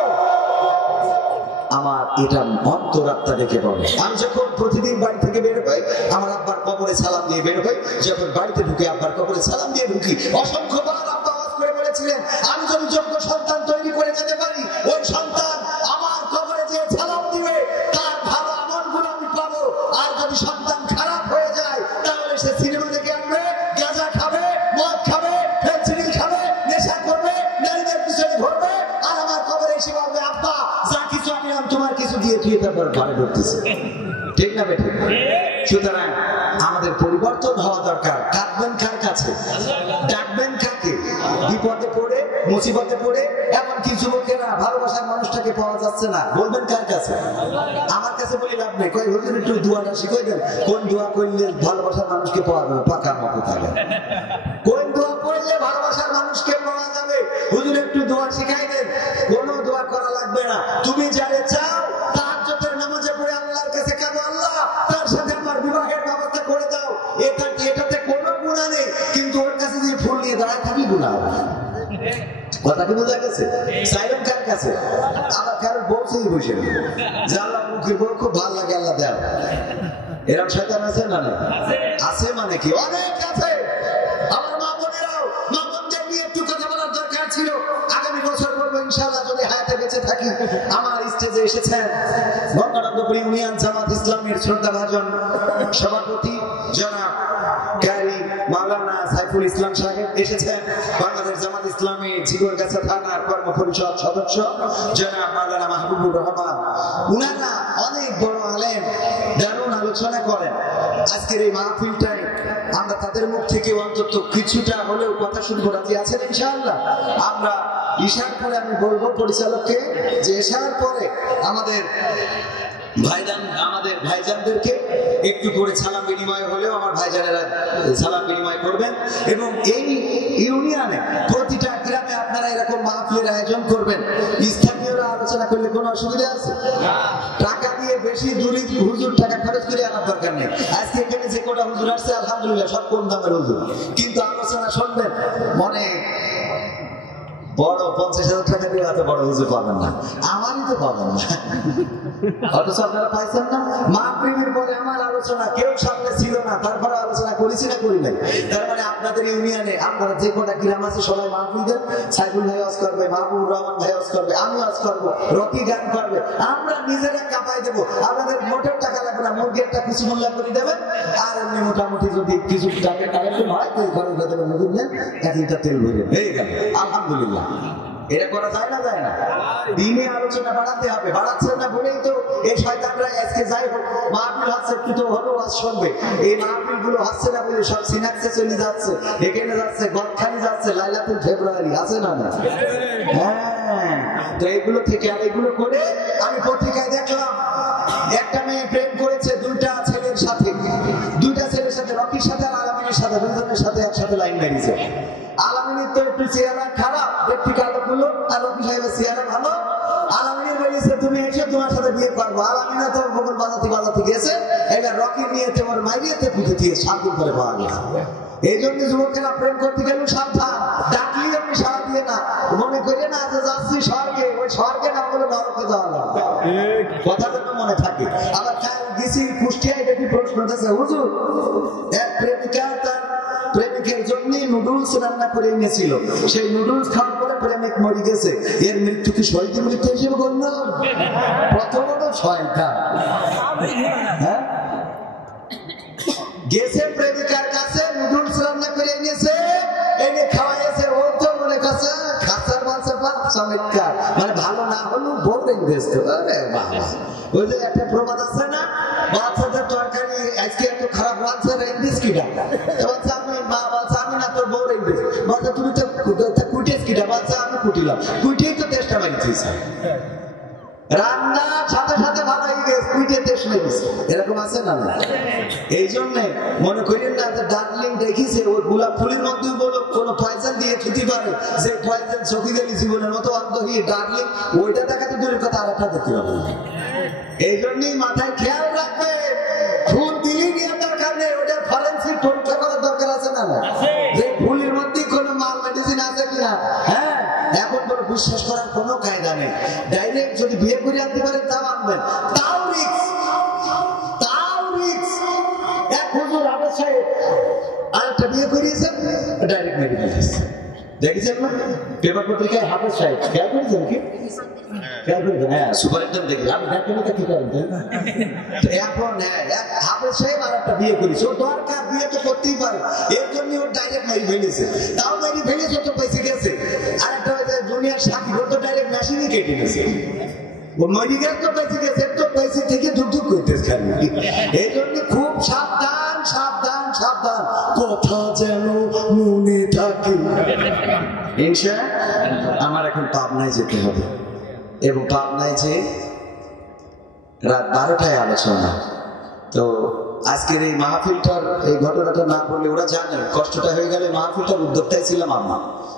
আমার এটা অন্তরাত্মা দেখে বলে। আমি যখন প্রতিদিন বাড়ি থেকে বের হই আমার আব্বার কবরে সালাম দিয়ে বের হই, যখন বাড়িতে ঢুকে আব্বার কবরে সালাম দিয়ে ঢুকি। অসংখ্যবার আব্বা আওয়াজ করে বলেছিলেন আমি যদি যোগ্য সন্তান তৈরি করে যেতে পারি, ওই সন্তান আমার কবরে যে সালাম দিবে তার ভালো আমলগুলো আমি পাবো। আর যদি সন্তান খারাপ হয়ে যায় তাহলে সে সিনেমা দেখে আসবে, গাঁজা খাবে, মদ খাবে, ফেন্সিডিল খাবে, নেশা করবে, নারীদের পিছনে ঘুরবে, আর আমার কবরে এসে বলবে আব্বা যা কিছু আমি তোমার কিছু দিয়ে তুই তারপর ঘরে ঢুকতেছি। ঠিক না বেঠে? সুতরাং আমাদের পরিবর্তন হওয়া দরকার। কাঁদবেন কার কাছে, ডাকবেন কাকে? বিপদে পড়ে, মুসিবতে পড়ে, এমনকি যুবকেরা ভালোবাসার মানুষটাকে পাওয়া যাচ্ছে না, বলবেন কার কাছে? আমার কাছে বলি লাভ নেই। কই হুজুর একটু দোয়াটা শিখাই দেন, কোন দোয়া করলে ভালোবাসার মানুষকে পাওয়া যাবে? পাকা মতো থাকে। কোন দোয়া করলে ভালোবাসার মানুষকে পাওয়া যাবে? হুজুর একটু দোয়া শিখাই দেন। কোন দোয়া করা লাগবে না, তুমি যারে চাও তাহাজ্জুদের নামাজে পড়ে আল্লাহর কাছে কাঁদো, আল্লাহ তার সাথে আমার বিবাহের ব্যবস্থা করে দাও। এটাতে কোনো গুনাহ নেই, কিন্তু ওর কাছে যে ফুল নিয়ে দাঁড়ায় থাকি গুনাহ হবে। কথা কি বোঝা গেছে? চাইলেন কার কাছে? আবার কারোর বলছেই বসে যে আল্লাহ মুখের বড় খুব ভালো লাগে, আল্লাহ দেয়। এরকম শয়তান আছে না? আছে মানে কি? অনেক আছে। আমার মা বোনেরাও, মা বোনদের নিয়ে একটু কথা বলার দরকার ছিল। আগামী বছর বলবো ইনশাআল্লাহ যদি হায়াতে বেঁচে থাকি। আমার স্টেজে এসেছেন গঙ্গানন্দপুর ইউনিয়ন জামাত ইসলামের শ্রদ্ধাভাজন সভাপতি জনাব কারি মাওলানা সাইফুল ইসলাম সাহেব এসেছেন। বাংলাদেশ জামাত ইসলামী ঝিগরগাছা থানার কর্ম পরিষদ সদস্য জনাব মাওলানা মাহবুবুর রহমান। উনারা অনেক বড় আলেম, দারুণ আলোচনা করেন। আজকের এই মাহফিলটাই আমরা তাদের মুখ থেকে অন্তত কিছুটা হলেও কথা শুনবো। রাজি আছেন ইনশাআল্লাহ? আমরা ইশার পরে আমি বলবো পরিচালককে যে ইশার পরে আমাদের ভাইজানদেরকে একটু করে সালাম বিনিময় হলেও আমার ভাইজানেরা সালাম বিনিময় করবেন। এবং এই ইউনিয়নে প্রতিটা গ্রামে আপনারা এরকম মাহফিলের আয়োজন করবেন। স্থানীয়রা আলোচনা করলে কোনো অসুবিধা আছে? টাকা দিয়ে বেশি দূরে হুজুর টাকা খরচ করে আনার দরকার নেই। আজকে এখানে যে কটা হুজুর আসছে আলহামদুলিল্লাহ সব কম দামের হুজুর, কিন্তু আলোচনা শুনবেন মনে বড় 50,000 টাকা দিয়ে এত বড় হুজুর পাবেন না, আমারই তো পাবেন না। অথচ আপনারা পাইছেন না। মাহফিলের পরে আমার আলোচনা কেউ সামনে ছিল না, তারপরে আলোচনা করেছি না করি নাই। তার মানে আপনাদের ইউনিয়নে আপনারা যে কটা গ্রাম আছে সবাই মাহফিল দেন। সাইফুল ভাই ওয়াজ করবে, মাহবুবুর রহমান ভাই ওয়াজ করবে, আমি ওয়াজ করবো, রকি গান করবে, আমরা নিজেরা কাঁপাই দেবো। আপনাদের মোটেও টাকা লাগবে না, মুরগি একটা কিছু মূল্য করে দেবেন। আর এমনি মোটামুটি যদি কিছু টাকা কালেকশন হয় তো ঘরের ভেতরে নতুন নেন, 1 লিটার তেল ভরে এই গেল। আলহামদুলিল্লাহ। এটা করা যায় না, যায় না? দিনে আলোচনা বাড়াতে হবে, বাড়াচ্ছেন না বলেই তো এই শয়তানরা আজকে যাই হোক মাহফিল হচ্ছে একটু তো হলো ওয়াজ শুনবে। এই মাহফিল গুলো হচ্ছে না বলে সব সিনাক্সে চলে যাচ্ছে, এখানে যাচ্ছে, গদখালি যাচ্ছে, লাইলাতুল ফেব্রুয়ারি আছে না না? হ্যাঁ, তো এগুলো থেকে আর এগুলো করে আমি পত্রিকায় দেখলাম একটা মেয়ে প্রেম করেছে 2টা ছেলের সাথে, 2টা ছেলের সাথে, রকির সাথে আর আলামিনের সাথে, 2জনের সাথে একসাথে লাইন মেরেছে। আলামিনের তো একটু চেহারা খারাপ, দেখতে কালো গুলো, আর রকি সাহেবের চেহারা ভালো। আলামিনের বলেছে তুমি এসে তোমার সাথে বিয়ে করবো। আলামিনা তো বগল বাজাতে গেছে, এবার রকি নিয়ে তোমার মাইরিয়াতে পুঁতে দিয়ে 7 দিন পরে পাওয়া গেছে। এই জন্য যুবকেরা প্রেম করতে গেলেও সাবধান, ডাকলি আপনি সারা দিয়ে না, মনে করি না যে যাচ্ছি স্বর্গে, ওই স্বর্গে না বলে নরকে যাওয়া লাগবে, কথা যেন মনে থাকে। আবার গেছি কুষ্টিয়ায়, দেখি প্রশ্ন আছে, হুজুর এক প্রেমিকা তার প্রেমিকের জন্য নুডলস রান্না করে এনেছিল, সেই নুডলস খাওয়ার পরে প্রেমিক মরে গেছে, এর মৃত্যু কি শহীদ মৃত্যু হিসেবে গণ্য? প্রথমত শয়তান। হ্যাঁ, গেছে প্রেমিকার কাছে, নুডলস রান্না করে এনেছে, এনে খাওয়াইছে, ও তো মনে কাছে খাসার বাচ্চা পাক চমৎকার, মানে ভালো না হলেও বলবেন বেসতে। আরে বাবা, ওই যে একটা প্রবাদ আছে না, বাচ্চাদের তরকারি আজকে এত খারাপ বাচ্চা রেন্ডিস কিটা, বাচ্চা আমি বাচ্চা আমি না তোর বউ রেন্ডিস, বাচ্চা তুমি তো কুটিস কিটা, বাচ্চা আমি কুটিলাম, কুটিয়েই তো টেস্টটা মারিছিস। রান্নার সাথে সাথে ভালো হয়ে গেছে, কুইটে টেস্ট লেগেছে, এরকম আছে না? এই জন্য মনে করেন না যে ডার্লিং দেখিছে ওই গোলাপ ফুলের মধ্যে বলো কোন পয়জন দিয়ে খেতে পারে, যে পয়জন শহীদ আলী জীবনের মতো অন্ধহী ডার্লিং, ওইটা দেখাতে দূরের কথা আর একটা দেখতে পাবো। এই জন্যই মাথায় খেয়াল রাখবে, ফুল দিলেই নিয়ে দরকার নেই, ওটা ফরেন্সিক পরীক্ষা করার দরকার আছে না, যে ফুলের মধ্যে কোনো মাল মেডিসিন আছে কিনা। হ্যাঁ, এখন কোনো বিশ্বাস করার কোনো কায়দা নেই, ডাইরেক্ট যদি বিয়ে করে আনতে পারেন তাও আনবেন, তাও রিস্ক, তাও রিস্ক। এক হুজুর আবেদ সাহেব আরেকটা বিয়ে করিয়েছেন, ডাইরেক্ট মেরে ফেলেছে, দেখেছেন না পেপার পত্রিকায়? হাফেজ সাহেব খেয়াল করেছেন কি? খেয়াল করেছেন? হ্যাঁ, সুপারিনটেন্ডেন্ট দেখলাম, দেখেন তো কি করেন। এখন হ্যাঁ, হাফেজ সাহেব আর একটা বিয়ে করেছে, ও দরকার বিয়ে তো করতেই পারে, এর জন্য ওর ডাইরেক্ট মেরে ফেলেছে, তাও মেরে ফেলেছে তো পয়সা গেছে। আর একটা দুনিয়ার সাথী তো ডাইরেক্ট মেশিনই কেটে গেছে, ও মরি গেছে তো পয়সা গেছে, তো পয়সা থেকে ধুক করতেছে খালি। এই জন্য খুব সাবধান, সাবধান, সাবধান, কথা যেন মনে থাকে। আমার এখন পাবনায় যেতে হবে, এবং পাবনায় যে রাত 12টায় আলোচনা। তো আজকের এই মাহফিলটার এই ঘটনাটা না বললে ওরা জানে, কষ্টটা হয়ে গেলে মাহফিলটার উদ্যোক্তাই ছিলাম আমরা।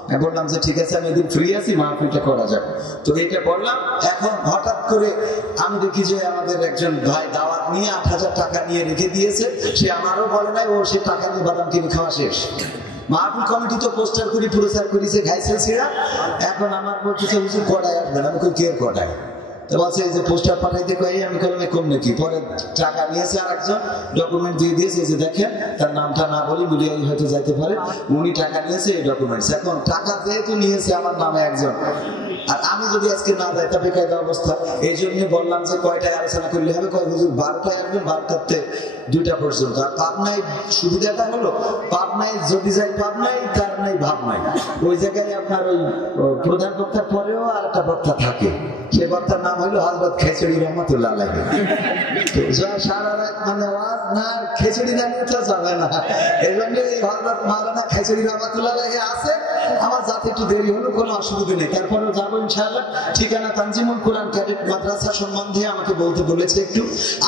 আমি বললাম যে ঠিক আছে আমি এদিন ফ্রি আছি, মাহফিলটা করা যাবে, তো এটা বললাম। এখন হঠাৎ করে আমি দেখি যে আমাদের একজন ভাই দাওয়াত নিয়ে 8,000 টাকা নিয়ে রেখে দিয়েছে, সে আমারও বলে নাই, ও সে টাকা নিয়ে বাদাম কিনে খাওয়া শেষ। মাহফিল কমিটি তো পোস্টার করে প্রচার করেছে ঘাইছেন সেরা, এখন আমার বলছে হুজুর কটায় আসবেন, আমি কই কে কটায়, তো বলছে এই যে পোস্টার পাঠাইতে কই, আমি কলম কম নাকি। পরে টাকা নিয়েছে আর একজন, ডকুমেন্ট দিয়ে দিয়েছে, যে দেখেন তার নামটা না বলি মিডিয়ায় হয়তো যাইতে পারে, উনি টাকা নিয়েছে এই ডকুমেন্টস। এখন টাকা যেহেতু নিয়েছে আমার নামে একজন, আর আমি যদি আজকে না যাই তা বেকায়দা অবস্থা। এই জন্য বললাম যে কয়টায় আলোচনা করলে হবে, কয় হুজুর 12টায় আসবেন, 12টাতে 2টা পর্যন্ত। আর পাবনায় সুবিধাটা হলো, পাবনায় যদি যাই পাবনায়, তার নাই ভাব নাই, ওই জায়গায় আপনার ওই প্রধান বক্তার পরেও আর একটা বক্তা থাকে, সে বক্তার নাম হলো হযরত খেচড়ি রহমাতুল্লাহ আলাইহি। তো সারা রাত মানে ওয়াজ না খেচড়ি না নিয়ে তো যাবে না, এই জন্য এই হযরত মাওলানা খেচড়ি রহমাতুল্লাহ আলাইহি আছে। আমার যাতে একটু দেরি হলো কোনো অসুবিধা নেই, তারপরেও যাবো ইনশাআল্লাহ। ঠিকানা তানজিমুল কোরআন ক্যাডেট মাদ্রাসা সম্বন্ধে আমাকে বলতে বলেছে একটু।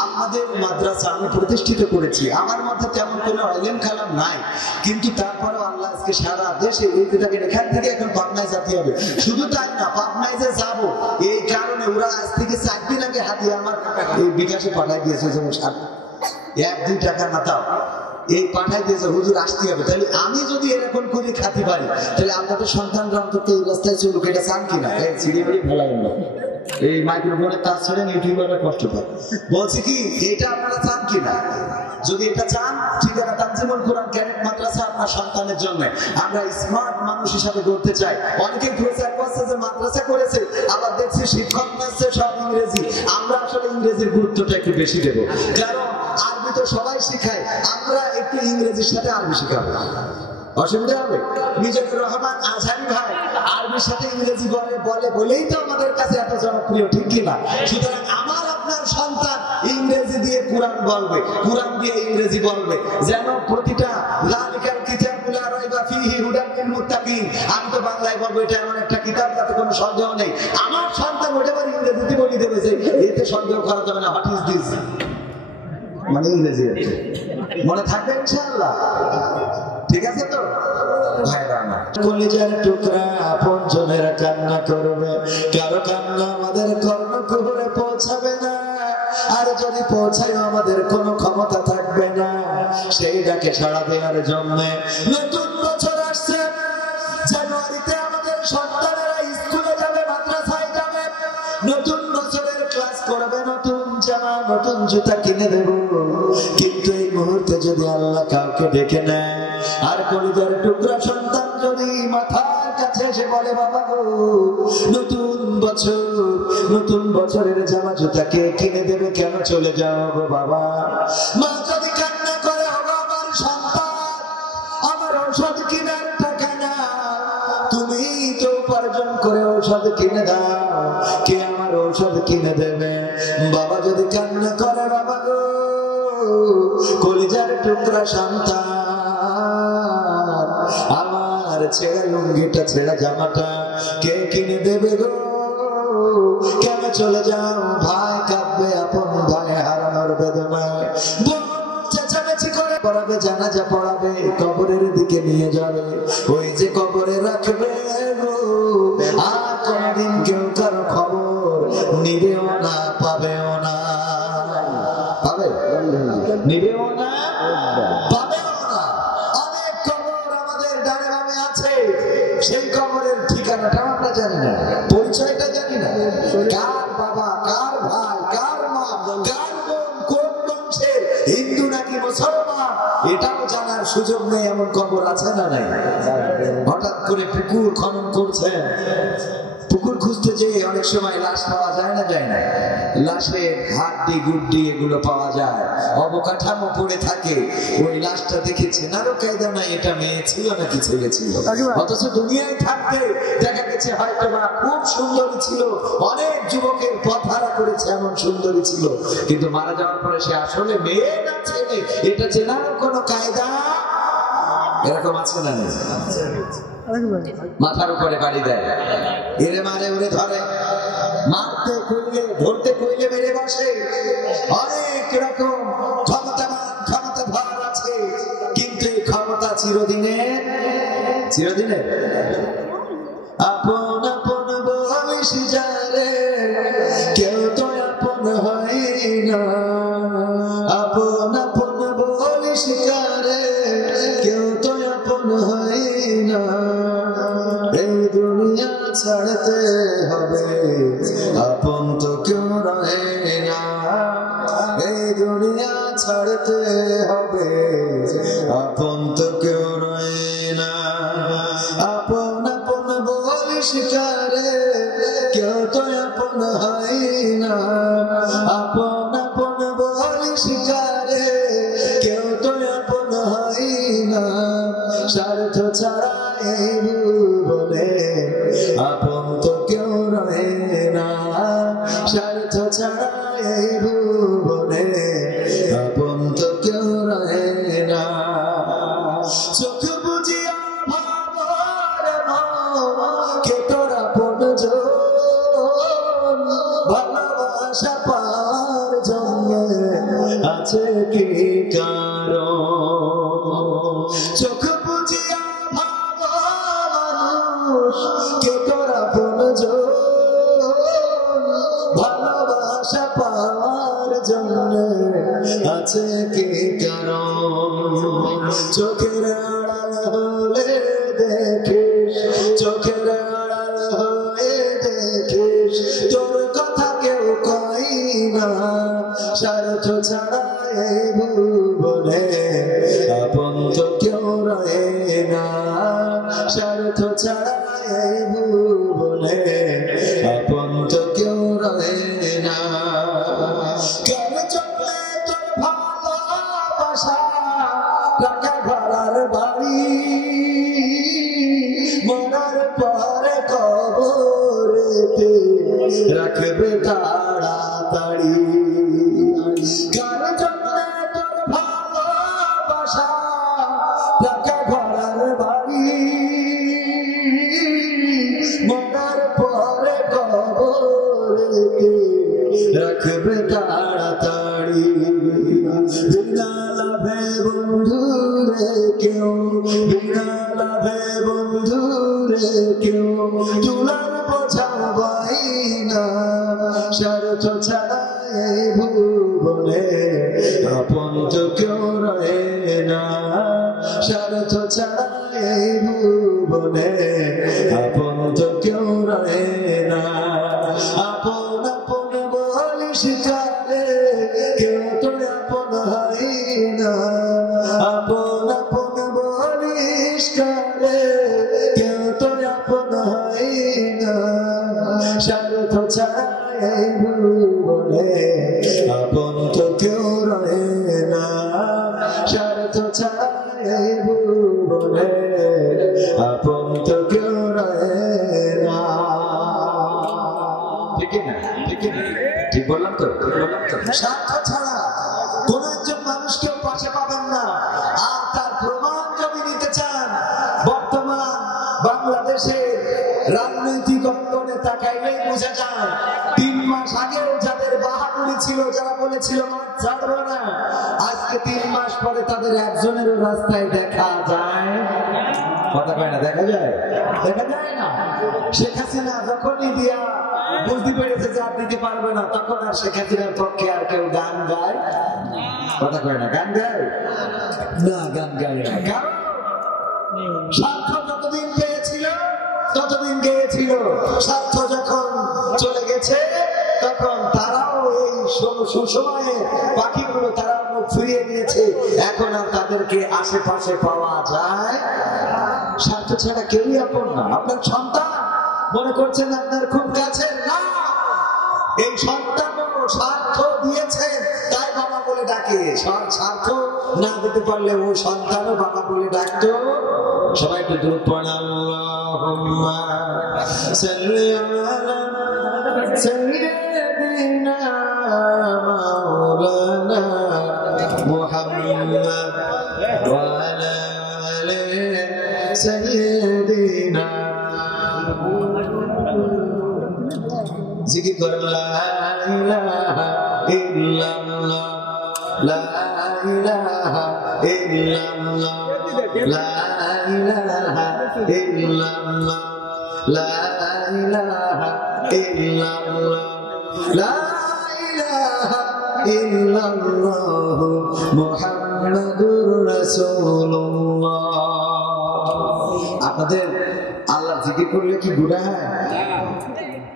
আপনাদের মাদ্রাসা আমি প্রতিষ্ঠিত করেছি, আমার মধ্যে তেমন কোনো আইলেম কালাম নাই, কিন্তু তারপরেও আল্লাহ আজকে সারা দেশে এই যেটাকে এখান থেকে এখন পাবনায় যেতে হবে। শুধু তাই না, পাবনায় যে যাবো এই কারণে ওরা আজ থেকে 4 দিন আগে হাতিয়ে আমার এই বিকাশে পাঠাই দিয়েছে, যেমন 1-2 টাকা না তাও এই পাঠাই দিয়েছে হুজুর আসতে হবে। তাহলে আমি যদি এরকম করে খাতে পারি, তাহলে আপনাদের সন্তানরা অন্তত এই রাস্তায় চলুক, এটা চান কিনা? সিঁড়ি মিড়ি ফেলাই না, এই মাইক্রোফোনের কাজ ছেড়ে ইউটিউবাররা কষ্ট পায়। বলছি কি এটা আপনারা চান কিনা? যদি এটা চান, ঠিকানা তানজিমুল কোরআন ক্যাডেট মাদ্রাসা আপনার সন্তানের জন্য। আমরা স্মার্ট মানুষ হিসাবে গড়তে চাই। অনেকে প্রচার করছে যে মাদ্রাসা করেছে, আবার দেখছি শিক্ষক পাচ্ছে সব ইংরেজি। আমরা আসলে ইংরেজির গুরুত্বটা একটু বেশি দেবো, কারণ আরবি তো সবাই শিখায়, আমরা একটু ইংরেজির সাথে আরবি শিখাবো। অসুবিধা হবে? মিজানুর রহমান আজহারি ভাই আরবির সাথে ইংরেজি বলে বলেই তো আমাদের কাছে এত জনপ্রিয়, ঠিক কিনা? সুতরাং আমার আপনার সন্তান ইংরেজি দিয়ে কোরআন বলবে, কোরআন দিয়ে ইংরেজি বলবে, যেন প্রতিটা যালিকাল কিতাবুল লা রাইবা ফীহি হুদাল লিল মুত্তাকিন। আমি তো বাংলায় বলবো এটা এমন একটা কিতাব যাতে কোনো সন্দেহ নেই। আমার সন্তান ওটা আবার ইংরেজিতে বলে দেবে যে এতে সন্দেহ করা যাবে না, হোয়াট ইজ দিস, মানে ইংরেজি আছে। মনে থাকবে ইনশাআল্লাহ? ঠিক আছে তো ভাইরা আমার? কলিজার টুকরা আপনজনের কান্না করবে, কারো কান্না আমাদের কর্ণকুহরে পৌঁছাবে না। আর যদি পৌঁছায় আমাদের কোনো ক্ষমতা থাকবে না সেই ডাকে সাড়া দেওয়ার জন্য। নতুন বছর আসছে, জানুয়ারিতে আমাদের সন্তানেরা স্কুলে যাবে, মাদ্রাসায় যাবে, নতুন বছরের ক্লাস করবে, নতুন জামা নতুন জুতা কিনে দেব। কিন্তু এই মুহূর্তে যদি আল্লাহ কাউকে ডেকে নেয়, আর কলিজার টুকরা সন্তান যদি মাথার কাছে এসে বলে, বাবা গো নতুন বছর, নতুন বছরের জামা জুতা কে কিনে দেবে, কেন চলে যাও গো বাবা? মা যদি কান্না করে, আমার সন্তান আমার ঔষধ কিনার টাকা না, তুমি তো উপার্জন করে ঔষধ কিনে দাও, কে আমার ঔষধ কিনে দেবে? বাবা যদি কান্না করে, বাবা গো কলিজার টুকরা সন্তান আমার ছেঁড়া লুঙ্গিটা ছেঁড়া জামাটা কে কিনে দেবে গো? কেন চলে যাও? ভাই কাঁদবে আপন ভাই হারানোর বেদনায়, চেঁচামেচি করে পড়াবে, জানাজা পড়াবে, কবরের দিকে নিয়ে যাবে, ওই যে কবরে রাখবে গো। আর কোনদিন কেউ কারো খবর নিবেও না, পাবেও না, পাবে নিবেও না, পাবেও না। অনেক কবর আমাদের ডানে বামে আছে, সেই কবরের ঠিকানাটা আমরা জানি না, পরিচয়টা জানি না, কার বাবা, কার ভাই, কার মা, কার বোন, কোন বংশের, হিন্দু নাকি মুসলমান, এটাও জানার সুযোগ নেই। এমন কবর আছে না নাই? হঠাৎ করে পুকুর খনন করছেন, পুকুর খুঁজতে যেয়ে অনেক সময় লাশ পাওয়া যায় না, যায় না, লাশের হাড্ডি গুড্ডি এগুলো পাওয়া যায়, অবকাঠামো পড়ে থাকে। ওই লাশটা দেখেছে নারো কায়দা নাই এটা মেয়ে ছিল নাকি ছেলে ছিল, অথচ দুনিয়ায় থাকতে দেখা গেছে হয়তো বা খুব সুন্দরী ছিল, অনেক যুবকের পথ হারা করেছে, এমন সুন্দরী ছিল, কিন্তু মারা যাওয়ার পরে সে আসলে মেয়ে না ছেলে এটা চেনারও কোনো কায়দা এরকম আছে না? মাথার উপরে বাড়ি দেয়, এরে মারে ওরে ধরে, মারতে কইলে ধরতে কইলে মেরে বসে। অনেক রকম ক্ষমতাবান ক্ষমতাধর আছে, কিন্তু এই ক্ষমতা চিরদিনের, চিরদিনের। আপন আপন বলিস যারে, কেউ তো আপন হয় না, আপন আপন বলিস যারে, কেউ তো আপন হয় না। এই দুনিয়া ছাড়তে হবে, আপন তো কেউ রহে না, এই দুনিয়া ছাড়তে হবে, আপন তো কেউ রহে না। আপন আপন বলিস কারে, কেউ তো আপন হয় না, আপন আপন বলিস কারে, কেউ তো আপন হয় না। স্বার্থ ছাড়া এই ভুবনে আপন তো কেউ রহে না, স্বার্থ ছাড়া এই ভুবনে আপন তো কেউ রহে না। চোখ বুঝিয়া ভাবর কে তোর আপন জন, ভালোবাসা পাওয়ার জন্য আছে কি কারণ? চোখ বুঝিয়া ভাব মানুষ কে তোর আপন জন, ভালোবাসা পাওয়ার জন্য আছে কি কারণ? চোখের আড়াল হলে দেখিস, চোখের আড়াল হয়ে দেখিস, তোর কথা কেউ কই না। স্বার্থ ছাড়া এই ভুবনে আপন তো কেউ রয়ে না। স্বার্থ ছাড়া এই ভুবনে আপন তো কেউ রয়ে না। কেন চললে তোর ভালোবাসা টাকা ঘরার বাড়ি, মরার পরে কবরেতে রাখবে তাড়াতাড়ি। কেন চললে তোর ভালোবাসা টাকা ঘরার বাড়ি, মরার পরে কবরেতে রাখবে তাড়াতাড়ি। বিনা লাভে বন্ধুরে কেউ, বিনা লাভে বন্ধুরে কেউ তুলার বোঝা বই না। স্বার্থ ছাড়া এই ভুবনে আপন তো কেউ রয়ে না। স্বার্থ ছাড়া এই ভুবনে আপন তো কেউ রয়ে না। আপন আপন বলিস কারে, কেউ তো আপন হয় না। আপন আপন বলিস কারে, কেউ তো আপন হয় না। স্বার্থ ছাড়া এই ভুবনে আপন তো কেউ রয়ে না। স্বার্থ ছাড়া এই ভুবনে আপন তো কেউ রয়ে না। ঠিক না? ঠিক না? ঠিক বললাম তো? স্বার্থ ছাড়া কোন একজন মানুষকেও পাশে পাবেন না। আর তার প্রমাণ যদি নিতে চান, বর্তমান বাংলাদেশের রাজনৈতিক অঙ্গনে তাকাইলেই বোঝা যায়। 3 মাস আগেও যাদের বাহাদুরি ছিল, যারা বলেছিল মাঠ ছাড়বো না, আজকে 3 মাস পরে তাদের একজনেরও রাস্তায় দেখা যায়। কথা কয় না, দেখা যায়? দেখা যায় না। শেখ হাসিনা যখনই দিয়া বুঝতে পেরেছে যে আর দিতে পারবে না, তখন আর শেখ হাসিনার পক্ষে আর কেউ গান গায়? কথা কয় না, গান গায় না, গান গায় না। কারণ স্বার্থ যতদিন পেয়েছিল ততদিন গেয়েছিল, স্বার্থ যখন চলে গেছে তখন তারাও এই সুসময়ে পাখিগুলো তারা মুখ ফিরিয়ে নিয়েছে। এখন আর তাদেরকে আশেপাশে পাওয়া যায়। স্বার্থ ছাড়া কেউই আপন না। আপনার সন্তান মনে করছেন আপনার খুব কাছের না, এই সন্তানও স্বার্থ দিয়েছে তাই বাবা বলে ডাকে। স্বার্থ না দিতে পারলে ওই সন্তানও বাবা বলে ডাকতো। সবাই একটু দূর পড়েন। আল্লাহুম্মা সাল্লি আলা সাইয়্যিদিনা মাওলানা মুহাম্মদ ওয়া আলা আলি সাইয়্যিদিনা। জিকির করেন লা ইলাহা ইল্লাল্লাহ, লা ইলাহা ইল্লাল্লাহ, লা ইলাহা ইল্লাল্লাহ, লা ইলাহা ইল্লাল্লাহ, লা ইলাহা ইল্লাল্লাহ মুহাম্মাদুর রাসূলুল্লাহ। আপনাদের আল্লাহর জিকির করলে কি গুনাহ হয়?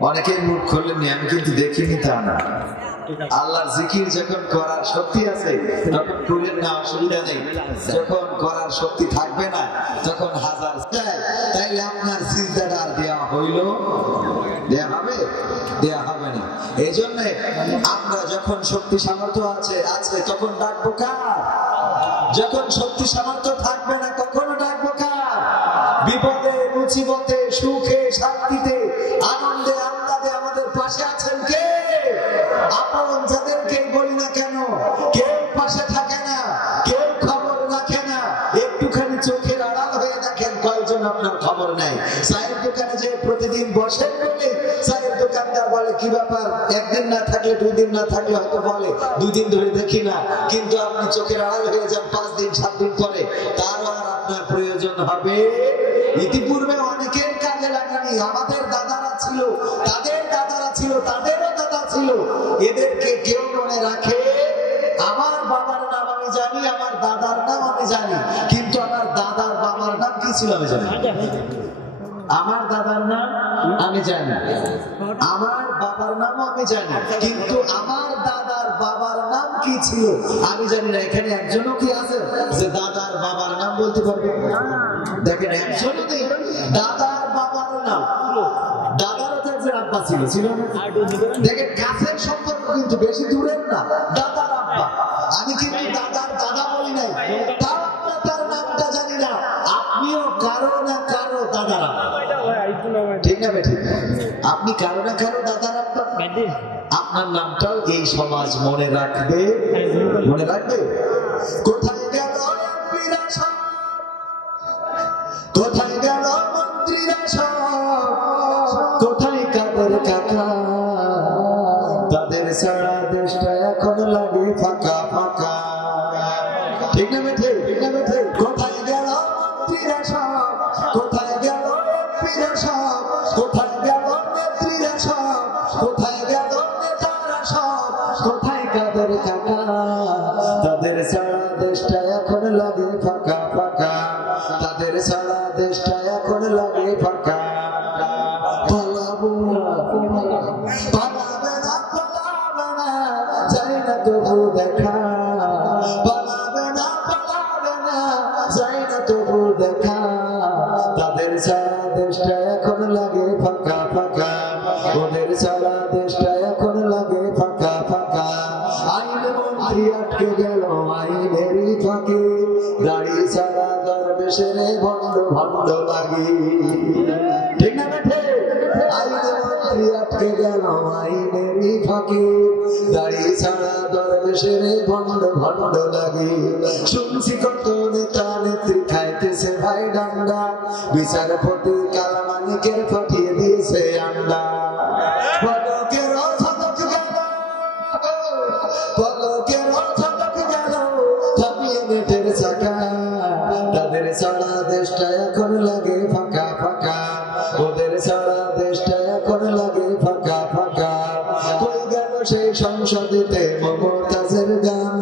অনেকের মুখ খুললেন, আমি কিন্তু দেখিনি তা না। আল্লাহর জিকির যখন করার শক্তি আছে তখন করলেন না, অসুবিধা নেই। যখন করার শক্তি থাকবে না তখন হাজার চাই, তাইলে আপনার সিজদাটা আর দেয়া হইল? দেয়া হবে? দেয়া হবে না। এই জন্য আমরা যখন শক্তি সামর্থ্য আছে তখন ডাকবো কার? যখন শক্তি সামর্থ্য থাকবে না কখনো ডাকবো কার? বিপদে মুসিবতে সুখে শান্তিতে আনন্দে আহ্লাদে আমাদের পাশে আছেন কে? আপন যাদেরকে বলি না কেন, কেউ পাশে থাকে না, কেউ খবর রাখে না। একটুখানি চোখের আড়াল হয়ে দেখেন কয়জন আপনার খবর নেয়। চায়ের দোকানে যে প্রতিদিন বসেন বলে চায়ের দোকানদার বলে কি ব্যাপার, একদিন না থাকলে 2 দিন না থাকলে হয়তো বলে 2 দিন ধরে দেখি না, কিন্তু আপনি চোখের আড়াল হয়ে যান 5 দিন 7 দিন পরে, তারও আর আপনার প্রয়োজন হবে। ইতিপূর্বে অনেকের কাজে লাগানি, আমাদের দাদারা ছিল, তাদের দাদারা ছিল, তাদেরও দাদা ছিল, এদেরকে কেউ মনে রাখে? ছিল আমি জানি, আমার দাদার নাম আমি জানি, আমার বাবার নামও আমি জানি, কিন্তু আমার দাদার বাবার নাম কি ছিল আমি জানি না। এখানে একজনও কি আছে যে দাদার বাবার নাম বলতে পারবে? দেখেন একজনও নেই দাদার বাবার নাম। দাদারও তো একজন আব্বা ছিল, ছিল না? দেখেন কাছের সম্পর্ক কিন্তু বেশি দূরের না, দাদার আব্বা। আমি কিন্তু দাদার দাদা বলি নাই, তাও আমরা তার নামটা জানি না। আপনিও কারো না কারো দাদার আব্বা, ঠিক না বেঠিক? আপনি কারো না কারো দাদার আব্বা। আপনার নামটাও এই সমাজ মনে রাখবে, মনে রাখবে। কোথায় গেল এমপিরা সব, কোথায় গেল মন্ত্রীরা সব, কোথায় কাদের কাকা, তাদের সারা দেশটা এখন লাগে ফাঁকা ফাঁকা, ঠিক না বেঠিক? ঠিক না বেঠিক? কোথায় গেল মন্ত্রীরা সব, কোথায় গেল এমপিরা সব, কোথায় গেল নেত্রীরা সব, কোথায় গেল নেতারা সব, কোথায় কাদের কাকা, তাদের সারা দেশটা এখন লাগে ফাঁকা ফাঁকা, তাদের সারা দেশটা এখন লাগে ফাঁকা। পালাবো না, পালাবে না, পালাবে না, যাই না তবু দেখা, পালাবে না, পালাবে না, যাই না তবু দেখা, তাদের সারা দেশটা এখন লাগে ফাঁকা ফাঁকা, ওদের সারা দেশটা এখন লাগে ফাঁকা ফাঁকা। আইন মন্ত্রী আটকে গেল আইনেরই ফাঁকে, গাড়ি ছাড়া দরবেশের ভণ্ড ভণ্ড লাগে, ঠিক না বেঠে? আইন মন্ত্রী আটকে গেল আইনেরই ফাঁকে, গাড়ি ছাড়া দরবেশের ভণ্ড ভণ্ড লাগে। শুনছি কত নেতা নেত্রী খাইতেছে ভাই ডান্ডা, বিচারপতি কালামানিকের ফাটিয়ে দিয়েছে আন্ডা। পলকের ঝলক গেল, পলকের ঝলক গেল, থামিয়ে নেটের চাকা, তাদের সারা দেশটা এখন লাগে ফাঁকা ফাঁকা, ওদের সারা দেশটা এখন লাগে ফাঁকা ফাঁকা। কই গেল সেই সংসদেতে মমতাজের গান,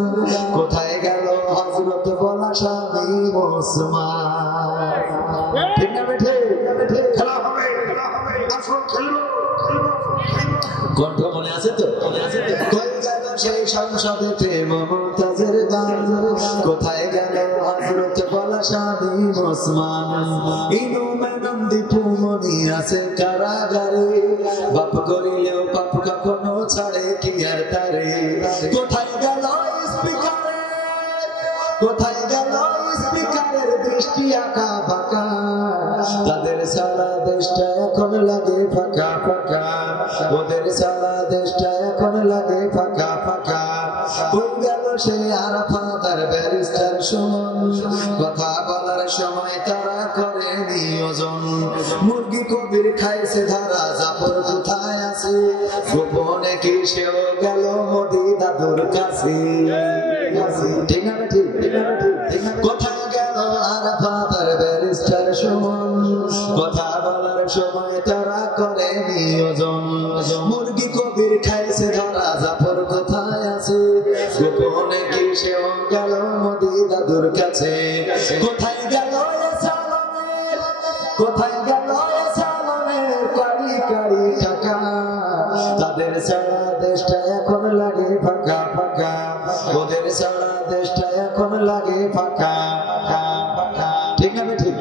কোথায় গেল হযরত বলা স্বামী ওসমান, ঠিক না বেঠে? খেলা হবে, আসল খেলবো, কণ্ঠ মনে আছে তো? কই গেল সেই সংসদেতে মমতাজের গান, কোথায় গেল হযরত বলা স্বামী ওসমান। ইনু মেনন দীপু মনি আছে কারাগারে, বাপ করিলেও পাপ কখনো ছাড়ে কি আর তারে। কোথায় গেল স্পিকারে, কোথায় গেল স্পিকারের দৃষ্টি আঁকা ফাঁকা, তাদের সারা দেশটা এখন লাগে ফাঁকা ফাঁকা, ওদের সারা দেশটা এখন লাগে ফাঁকা ফাঁকা। কই গেল সেই আরাফাত আর ব্যারিস্টার সুমন, কথা বলার সময় তারা করে নিয়োজন। মুরগি কবির খাইছে ধারা, জাফর কোথায় আছে, গোপনে কি সেও গেল মোদি দাদুর কাছে, ঠিক না ঠিক? কোথায় গেল আরাফাত আর ব্যারিস্টার সুমন, কথা বলার সময় তারা করে নিয়োজন। মুরগি কবির খাইছে ধরা, জাফর কোথায় আছে, গোপনে কি সেও গেল মোদি দাদুর কাছে। কোথায় গেল সালনের, কোথায় গেল সালনের কারি কারি টাকা, তাদের সারা দেশটা এখন লাগে ফাঁকা ফাঁকা, ওদের সারা দেশটা এখন লাগে ফাঁকা ফাঁকা, ঠিক না ঠিক?